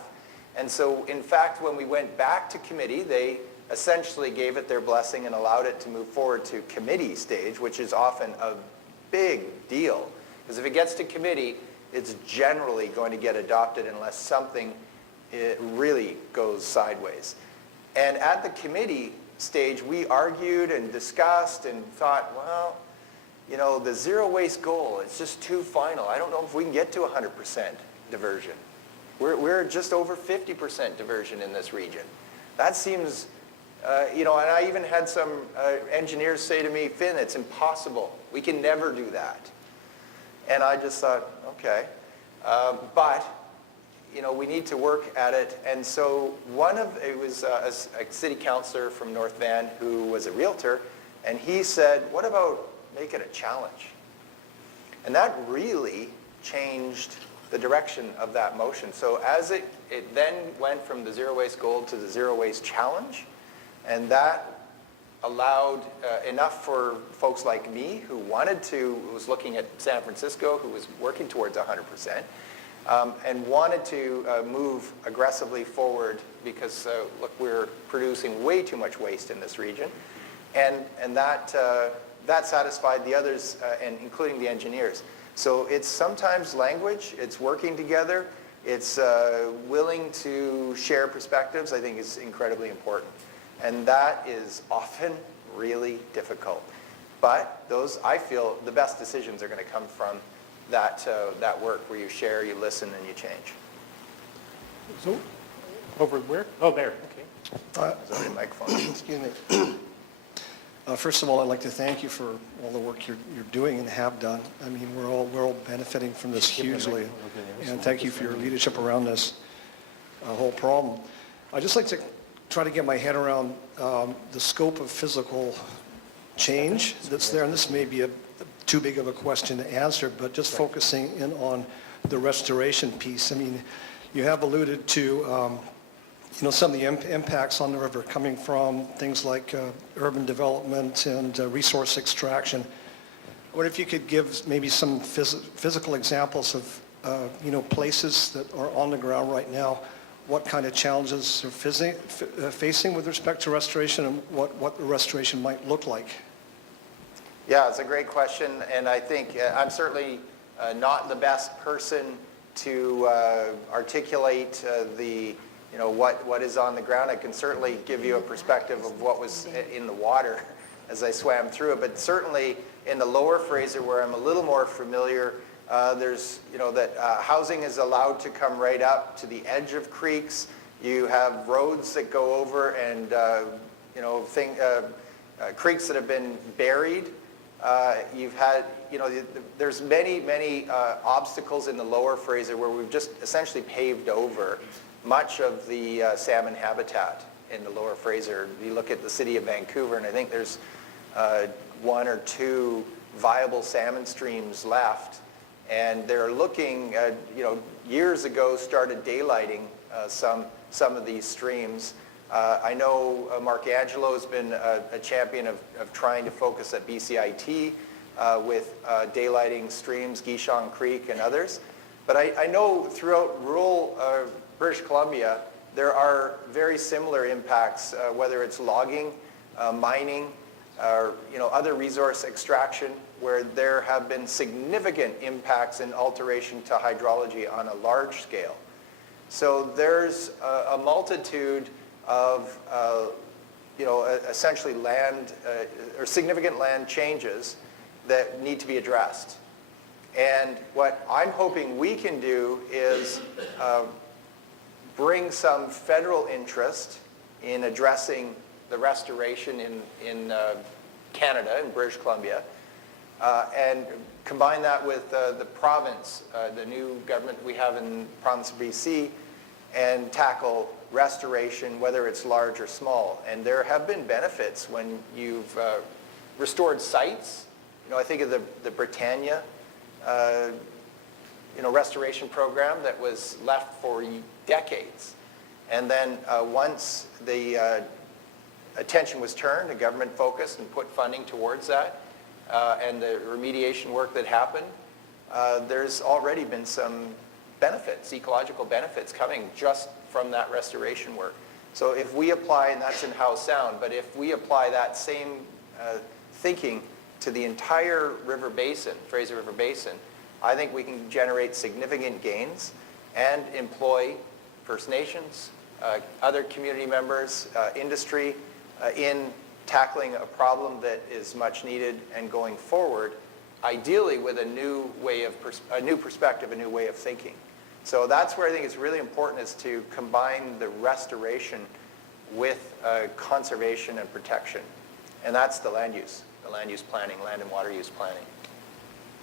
And so, in fact, when we went back to committee, they essentially gave it their blessing and allowed it to move forward to committee stage, which is often a big deal. Because if it gets to committee, it's generally going to get adopted unless something really goes sideways. And at the committee stage, we argued and discussed and thought, well, the zero waste goal, it's just too final. I don't know if we can get to 100% diversion. We're just over 50% diversion in this region. That seems, and I even had some engineers say to me, "Finn, it's impossible. We can never do that." And I just thought, okay. But we need to work at it. And so it was a city councillor from North Van who was a realtor, and he said, "What about make it a challenge?" And that really changed the direction of that motion. So as it then went from the zero waste goal to the zero waste challenge, and that allowed enough for folks like me who was looking at San Francisco, who was working towards 100%, and wanted to move aggressively forward because, look, we're producing way too much waste in this region. And that, that satisfied the others, and including the engineers. So it's sometimes language, it's working together, it's willing to share perspectives, I think is incredibly important. And that is often really difficult. But those, I feel, the best decisions are going to come from that, that work where you share, you listen, and you change. So, over where? Oh, there, okay. Sorry, microphone. Excuse me. First of all, I'd like to thank you for all the work you're doing and have done. I mean, we're all benefiting from this hugely. And thank you for your leadership around this whole problem. I'd just like to try to get my head around the scope of physical change that's there. And this may be too big of a question to answer, but just focusing in on the restoration piece. I mean, you have alluded to some of the impacts on the river coming from things like urban development and resource extraction. I wonder if you could give maybe some physical examples of, places that are on the ground right now, what kind of challenges they're facing with respect to restoration and what the restoration might look like. Yeah, it's a great question, and I think I'm certainly not the best person to articulate what is on the ground. I can certainly give you a perspective of what was in the water as I swam through it, but certainly in the lower Fraser, where I'm a little more familiar, there's, that housing is allowed to come right up to the edge of creeks. You have roads that go over and, creeks that have been buried. You've had, there's many obstacles in the lower Fraser where we've just essentially paved over much of the salmon habitat in the lower Fraser. You look at the city of Vancouver, and I think there's 1 or 2 viable salmon streams left. And they're looking, years ago started daylighting some of these streams. I know Mark Angelo has been a champion of trying to focus at BCIT with daylighting streams, Gishong Creek and others. But I know throughout rural British Columbia, there are very similar impacts, whether it's logging, mining, or other resource extraction, where there have been significant impacts and alteration to hydrology on a large scale. So there's a multitude of essentially land or significant land changes that need to be addressed. And what I'm hoping we can do is bring some federal interest in addressing the restoration in Canada, in British Columbia, and combine that with the province, the new government we have in the province of BC, and tackle restoration, whether it's large or small. And there have been benefits when you've restored sites. I think of the Britannia restoration program that was left for decades. And then once the attention was turned, the government focused and put funding towards that, and the remediation work that happened, there's already been some benefits, ecological benefits coming just from that restoration work. So if we apply, and that's in Howe Sound, but if we apply that same thinking to the entire river basin, Fraser River Basin, I think we can generate significant gains and employ First Nations, other community members, industry in tackling a problem that is much needed and going forward, ideally with a new way of a new perspective, a new way of thinking. So that's where I think it's really important, is to combine the restoration with conservation and protection. And that's the land use planning, land and water use planning.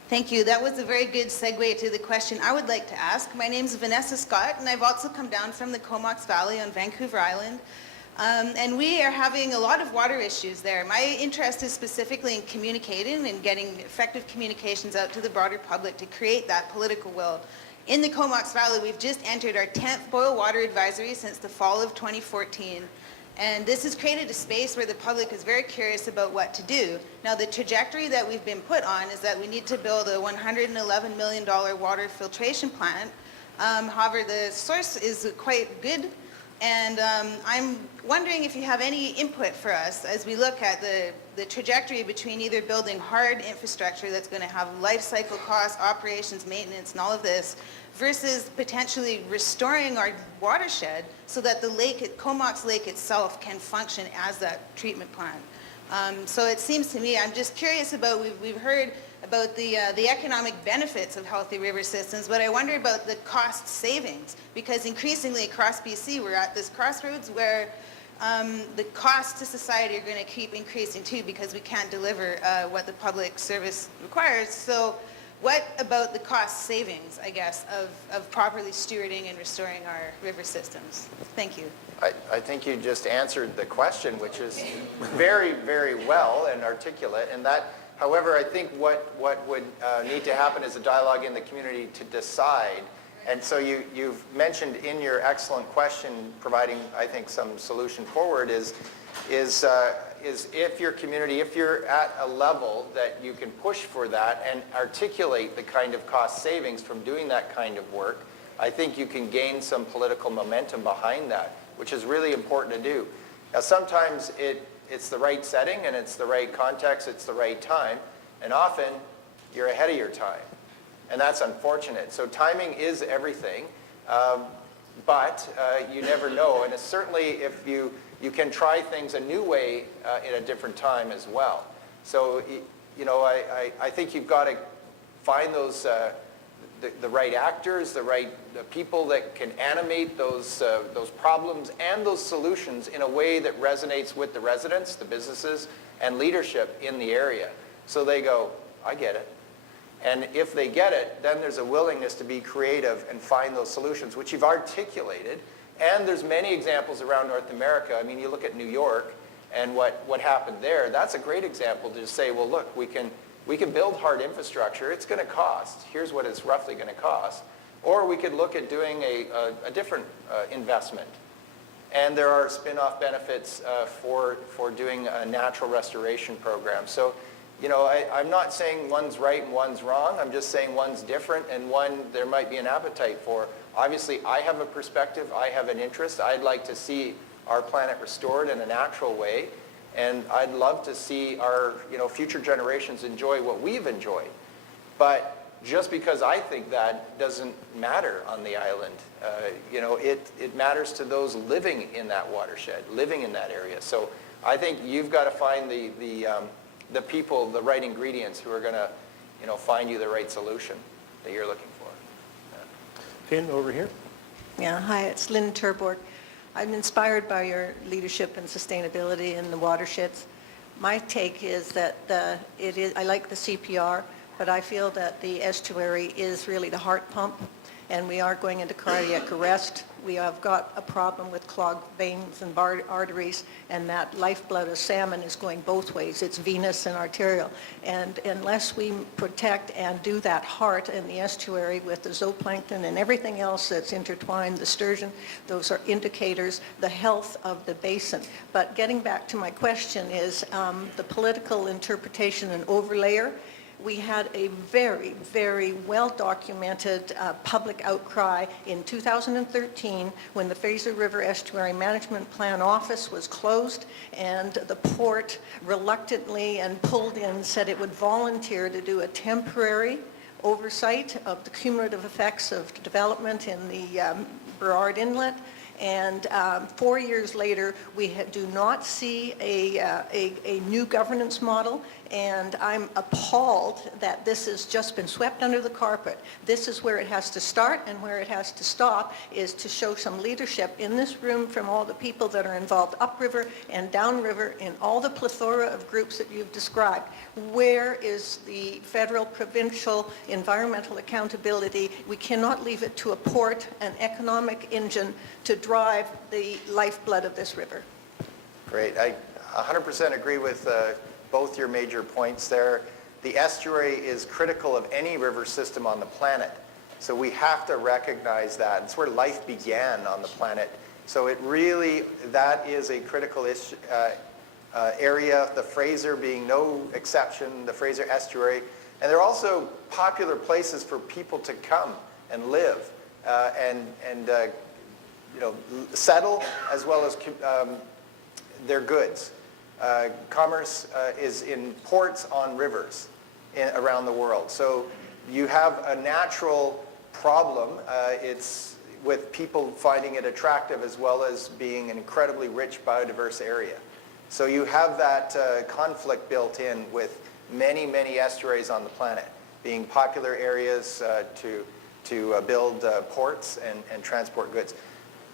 Thank you. That was a very good segue to the question I would like to ask. My name is Vanessa Scott, and I've also come down from the Comox Valley on Vancouver Island. And we are having a lot of water issues there. My interest is specifically in communicating and getting effective communications out to the broader public to create that political will. In the Comox Valley, we've just entered our 10th boil water advisory since the fall of 2014. And this has created a space where the public is very curious about what to do. Now, the trajectory that we've been put on is that we need to build a $111 million water filtration plant. However, the source is quite good. And I'm wondering if you have any input for us as we look at the trajectory between either building hard infrastructure that's going to have life cycle costs, operations, maintenance, and all of this, versus potentially restoring our watershed so that the lake, Comox Lake itself, can function as that treatment plant. So it seems to me, I'm just curious about, we've heard about the economic benefits of healthy river systems, but I wonder about the cost savings, because increasingly across BC we're at this crossroads where the costs to society are going to keep increasing too, because we can't deliver what the public service requires. So what about the cost savings, I guess, of properly stewarding and restoring our river systems? Thank you. I think you just answered the question, which is very, very well and articulate. And that, however, I think what would need to happen is a dialogue in the community to decide. And so you've mentioned in your excellent question, providing, I think, some solution forward, is if your community, if you're at a level that you can push for that and articulate the kind of cost savings from doing that kind of work, I think you can gain some political momentum behind that, which is really important to do. Now, sometimes it's the right setting and it's the right context, it's the right time, and often you're ahead of your time. And that's unfortunate. So timing is everything, but you never know. And it's certainly if you can try things a new way in a different time as well. So, you know, I think you've got to find those the right actors, the people that can animate those problems and those solutions in a way that resonates with the residents, the businesses, and leadership in the area. So they go, I get it. And if they get it, then there's a willingness to be creative and find those solutions, which you've articulated. And there's many examples around North America. I mean, you look at New York and what happened there. That's a great example to just say, well, look, we can build hard infrastructure. It's going to cost. Here's what it's roughly going to cost. Or we could look at doing a different investment. And there are spin-off benefits for doing a natural restoration program. So, you know, I'm not saying one's right and one's wrong. I'm just saying one's different and one there might be an appetite for. Obviously, I have a perspective. I have an interest. I'd like to see our planet restored in a natural way. And I'd love to see our, future generations enjoy what we've enjoyed. But just because I think that doesn't matter on the island. It matters to those living in that watershed, living in that area. So I think you've got to find the people, the right ingredients who are going to, find you the right solution that you're looking for. Yeah. Finn, over here. Yeah, hi, it's Lynn Turborg. I'm inspired by your leadership and sustainability in the watersheds. My take is that I like the CPR, but I feel that the estuary is really the heart pump, and we are going into cardiac arrest. We have got a problem with clogged veins and arteries, and that lifeblood of salmon is going both ways. It's venous and arterial. And unless we protect and do that heart in the estuary with the zooplankton and everything else that's intertwined, the sturgeon, those are indicators, the health of the basin. But getting back to my question is the political interpretation and overlayer. We had a very, very well-documented public outcry in 2013 when the Fraser River Estuary Management Plan Office was closed, and the port reluctantly and pulled in said it would volunteer to do a temporary oversight of the cumulative effects of development in the Burrard Inlet. And 4 years later, we do not see a new governance model, and I'm appalled that this has just been swept under the carpet. This is where it has to start, and where it has to stop is to show some leadership in this room from all the people that are involved upriver and downriver in all the plethora of groups that you've described. Where is the federal, provincial, environmental accountability? We cannot leave it to a port, an economic engine, to drive the lifeblood of this river. Great. I 100% agree with both your major points there. The estuary is critical of any river system on the planet. So we have to recognize that. It's where life began on the planet. So that is a critical area, the Fraser being no exception, the Fraser estuary. And they're also popular places for people to come and live and settle as well as their goods. Commerce is in ports on rivers around the world. So you have a natural problem. It's with people finding it attractive as well as being an incredibly rich biodiverse area. So you have that conflict built in with many, many estuaries on the planet being popular areas to build ports and transport goods.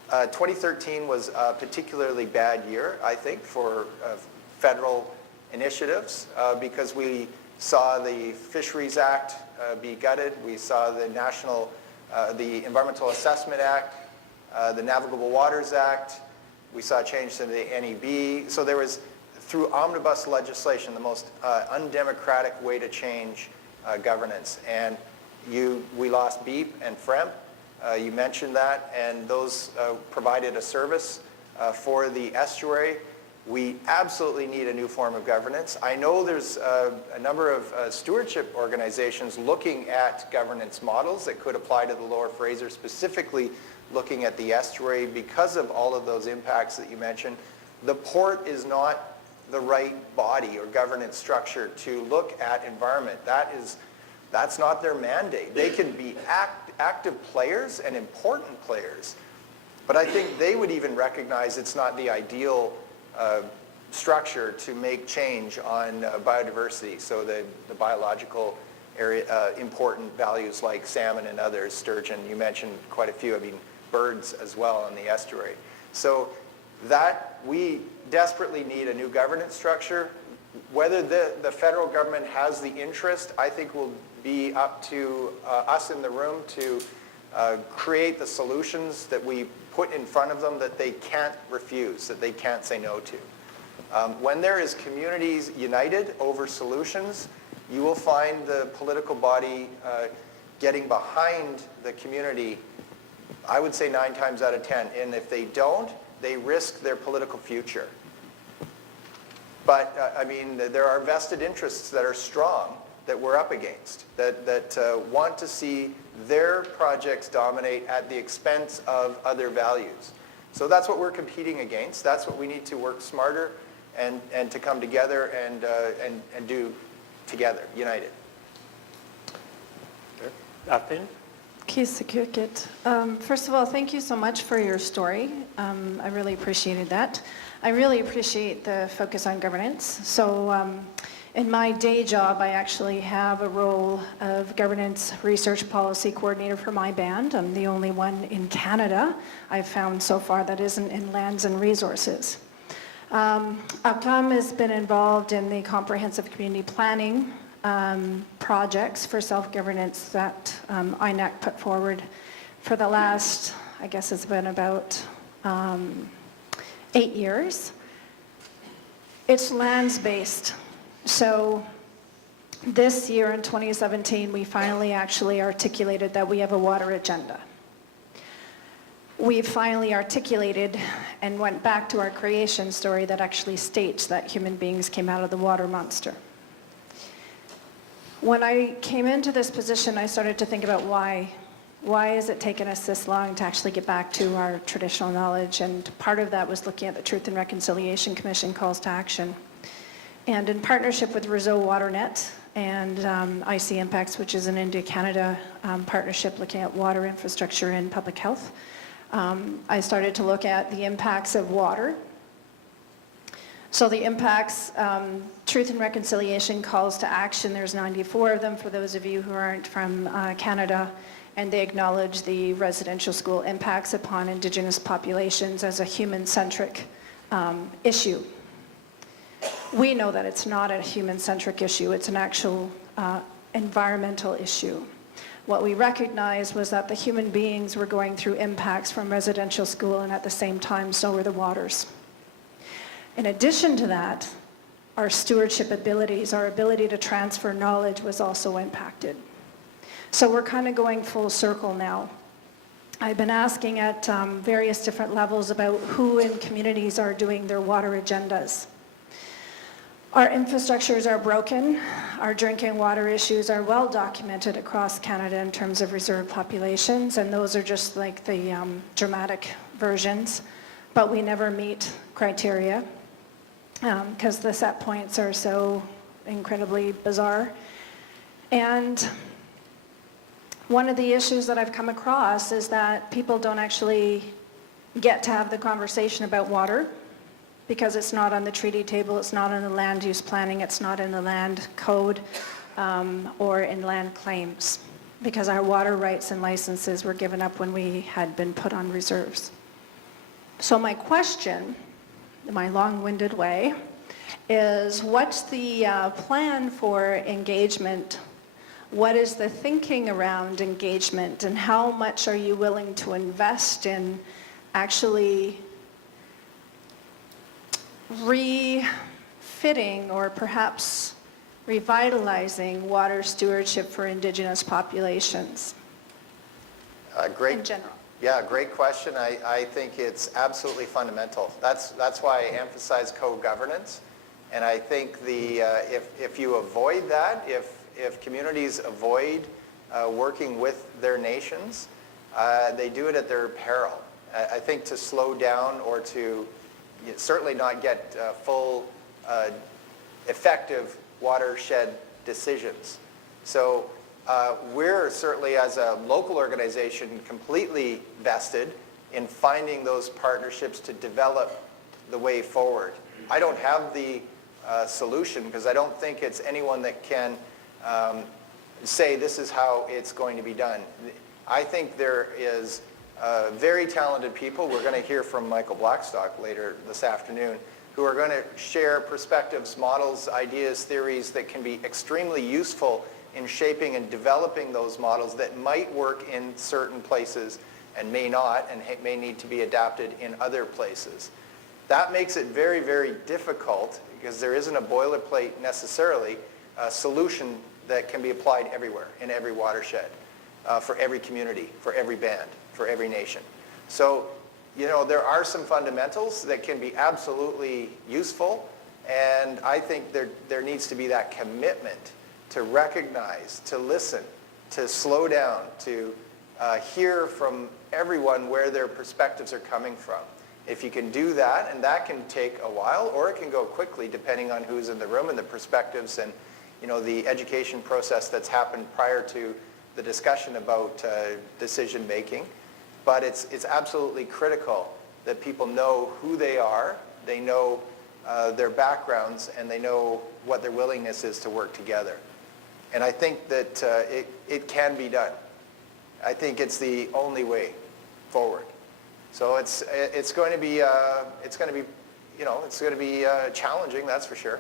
2013 was a particularly bad year, I think, for federal initiatives because we saw the Fisheries Act be gutted. We saw the the Environmental Assessment Act, the Navigable Waters Act. We saw a change to the NEB. So there was, through omnibus legislation, the most undemocratic way to change governance. And we lost BEEP and FREMP. You mentioned that, and those provided a service for the estuary. We absolutely need a new form of governance. I know there's a number of stewardship organizations looking at governance models that could apply to the Lower Fraser, specifically looking at the estuary because of all of those impacts that you mentioned. The port is not the right body or governance structure to look at environment. That's not their mandate. They can be active players and important players, but I think they would even recognize it's not the ideal structure to make change on biodiversity. So the biological area, important values like salmon and others, sturgeon, you mentioned quite a few, I mean birds as well on the estuary. So that we desperately need a new governance structure. Whether the federal government has the interest, I think will be up to us in the room to create the solutions that we put in front of them that they can't refuse, that they can't say no to. When there is communities united over solutions, you will find the political body getting behind the community, I would say 9 times out of 10. And if they don't, they risk their political future. But I mean, there are vested interests that are strong that we're up against, that want to see their projects dominate at the expense of other values. So that's what we're competing against. That's what we need to work smarter and to come together and do together, united. Finn? First of all, thank you so much for your story. I really appreciated that. I really appreciate the focus on governance. So in my day job, I actually have a role of governance research policy coordinator for my band. I'm the only one in Canada I've found so far that isn't in lands and resources. UPCOM has been involved in the comprehensive community planning projects for self-governance that INAC put forward for the last, I guess it's been about 8 years. It's lands-based. So this year in 2017, we finally actually articulated that we have a water agenda. We finally articulated and went back to our creation story that actually states that human beings came out of the water monster. When I came into this position, I started to think about why. Why has it taken us this long to actually get back to our traditional knowledge? And part of that was looking at the Truth and Reconciliation Commission calls to action. And in partnership with Réseau WaterNet and IC Impacts, which is an India-Canada partnership looking at water infrastructure and public health, I started to look at the impacts of water. So the impacts, Truth and Reconciliation calls to action, there's 94 of them for those of you who aren't from Canada, and they acknowledge the residential school impacts upon Indigenous populations as a human-centric issue. We know that it's not a human-centric issue, it's an actual environmental issue. What we recognized was that the human beings were going through impacts from residential school, and at the same time, so were the waters. In addition to that, our stewardship abilities, our ability to transfer knowledge was also impacted. So we're kind of going full circle now. I've been asking at various different levels about who in communities are doing their water agendas. Our infrastructures are broken. Our drinking water issues are well documented across Canada in terms of reserve populations, and those are just like the dramatic versions, but we never meet criteria because the set points are so incredibly bizarre. And one of the issues that I've come across is that people don't actually get to have the conversation about water because it's not on the treaty table, it's not on the land use planning, it's not in the land code or in land claims, because our water rights and licenses were given up when we had been put on reserves. So my question, in my long-winded way, is what's the plan for engagement? What is the thinking around engagement, and how much are you willing to invest in actually refitting or perhaps revitalizing water stewardship for Indigenous populations in general? Yeah, great question. I think it's absolutely fundamental. That's why I emphasize co-governance. And I think if you avoid that, if communities avoid working with their nations, they do it at their peril. I think to slow down or to certainly not get full effective watershed decisions. So we're certainly, as a local organization, completely vested in finding those partnerships to develop the way forward. I don't have the solution because I don't think it's anyone that can say this is how it's going to be done. I think there is very talented people. We're going to hear from Michael Blackstock later this afternoon, who are going to share perspectives, models, ideas, theories that can be extremely useful in shaping and developing those models that might work in certain places and may not, and may need to be adapted in other places. That makes it very, very difficult because there isn't a boilerplate necessarily solution that can be applied everywhere in every watershed, for every community, for every band, for every nation. So, there are some fundamentals that can be absolutely useful, and I think there needs to be that commitment to recognize, to listen, to slow down, to hear from everyone where their perspectives are coming from. If you can do that, and that can take a while, or it can go quickly depending on who's in the room and the perspectives and the education process that's happened prior to the discussion about decision making. But it's absolutely critical that people know who they are, they know their backgrounds, and they know what their willingness is to work together. And I think that it can be done. I think it's the only way forward. So it's going to be challenging, that's for sure.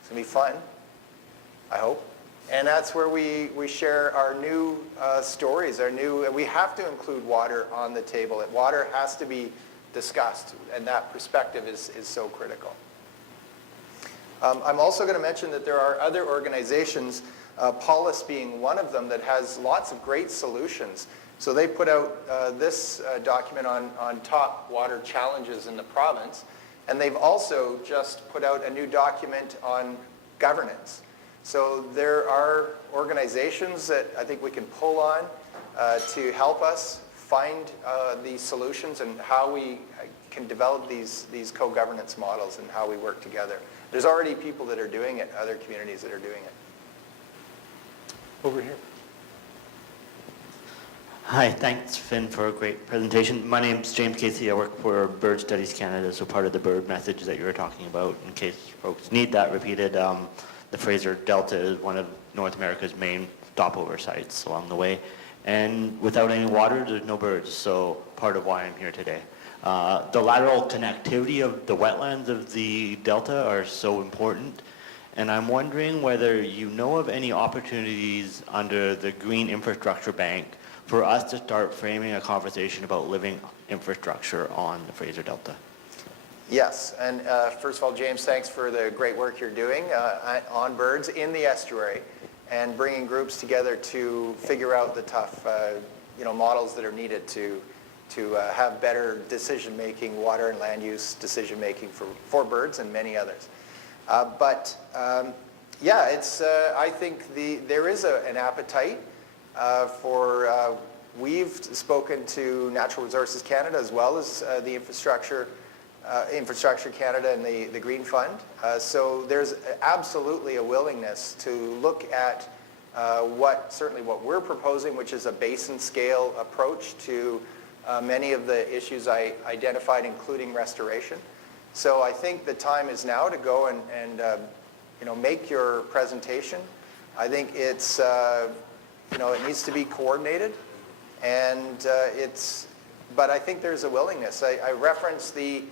It's going to be fun, I hope. And that's where we share our new stories, we have to include water on the table. Water has to be discussed, and that perspective is so critical. I'm also going to mention that there are other organizations, Paulus being one of them, that has lots of great solutions. So they put out this document on top water challenges in the province, and they've also just put out a new document on governance. So there are organizations that I think we can pull on to help us find these solutions and how we can develop these co-governance models and how we work together. There's already people that are doing it, other communities that are doing it. Over here. Hi, thanks Finn for a great presentation. My name's James Casey. I work for Bird Studies Canada, so part of the bird message that you were talking about, in case folks need that repeated, the Fraser Delta is one of North America's main stopover sites along the way. And without any water, there's no birds, so part of why I'm here today. The lateral connectivity of the wetlands of the Delta are so important, and I'm wondering whether you know of any opportunities under the Green Infrastructure Bank for us to start framing a conversation about living infrastructure on the Fraser Delta. Yes, and first of all, James, thanks for the great work you're doing on birds in the estuary and bringing groups together to figure out the tough models that are needed to have better decision-making, water and land use decision-making for birds and many others. Yeah, I think there is an appetite for we've spoken to Natural Resources Canada as well as the Infrastructure Canada and the Green Fund. So there's absolutely a willingness to look at certainly what we're proposing, which is a basin scale approach to many of the issues I identified, including restoration. So I think the time is now to go and make your presentation. I think it's it needs to be coordinated, and but I think there's a willingness. I referenced the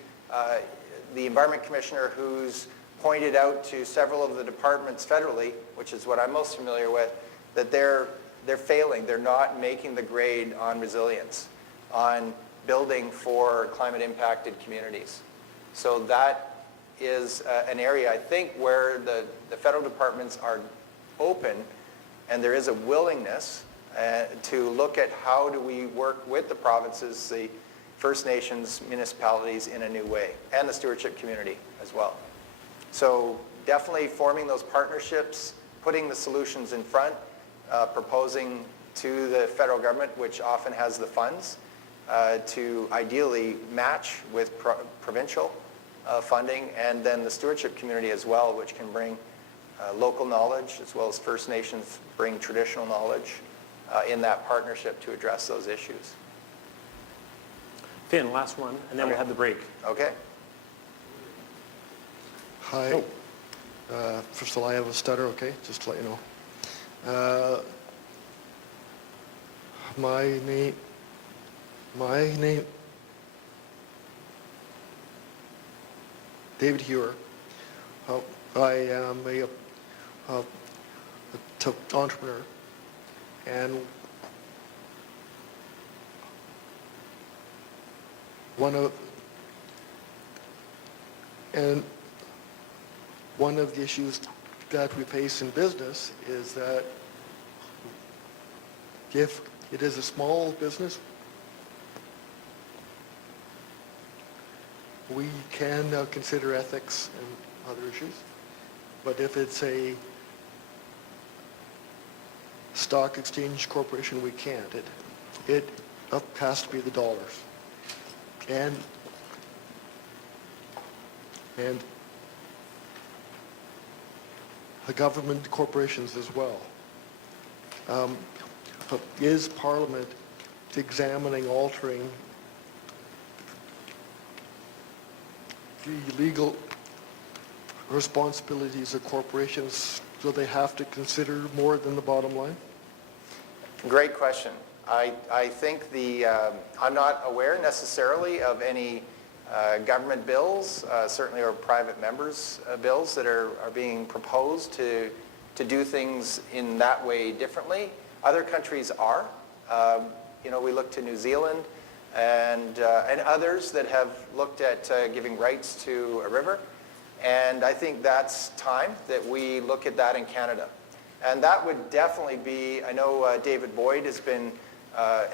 Environment Commissioner who's pointed out to several of the departments federally, which is what I'm most familiar with, that they're failing. They're not making the grade on resilience, on building for climate impacted communities. So that is an area, I think, where the federal departments are open, and there is a willingness to look at how do we work with the provinces, the First Nations, municipalities in a new way, and the stewardship community as well. So definitely forming those partnerships, putting the solutions in front, proposing to the federal government, which often has the funds, to ideally match with provincial funding, and then the stewardship community as well, which can bring local knowledge as well as First Nations bring traditional knowledge in that partnership to address those issues. Finn, last one, and then we'll have the break. Okay. Hi. First of all, I have a stutter, okay? Just to let you know. My name, David Hewer. I am a entrepreneur, and one of the issues that we face in business is that if it is a small business, we can consider ethics and other issues. But if it's a stock exchange corporation, we can't. It has to be the dollars. And the government corporations as well. Is Parliament examining altering the legal responsibilities of corporations so they have to consider more than the bottom line? Great question. I think I'm not aware necessarily of any government bills, certainly or private members' bills that are being proposed to do things in that way differently. Other countries are. We look to New Zealand and others that have looked at giving rights to a river. And I think that's time that we look at that in Canada. And that would definitely be, I know David Boyd has been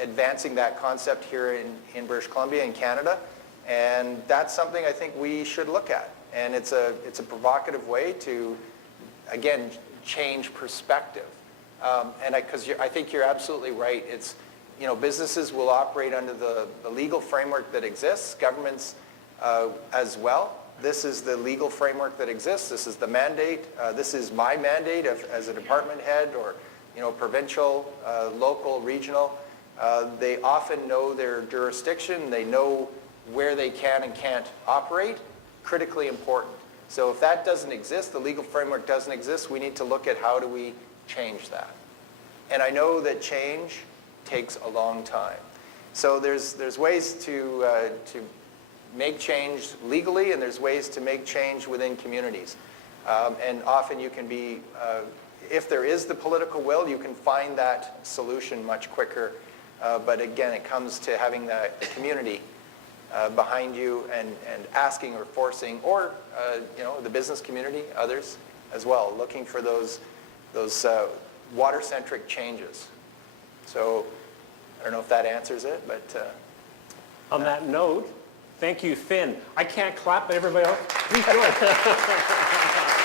advancing that concept here in British Columbia in Canada. And that's something I think we should look at. And it's a provocative way to, again, change perspective. Because I think you're absolutely right. It's, businesses will operate under the legal framework that exists, governments as well. This is the legal framework that exists. This is the mandate. This is my mandate as a department head or, provincial, local, regional. They often know their jurisdiction. They know where they can and can't operate. Critically important. So if that doesn't exist, the legal framework doesn't exist, we need to look at how do we change that. And I know that change takes a long time. So there's ways to make change legally, and there's ways to make change within communities. And often you can be, if there is the political will, you can find that solution much quicker. But again, it comes to having the community behind you and asking or forcing, or the business community, others as well, looking for those water-centric changes. So I don't know if that answers it, but... On that note, thank you, Finn. I can't clap, but everybody else, please do it.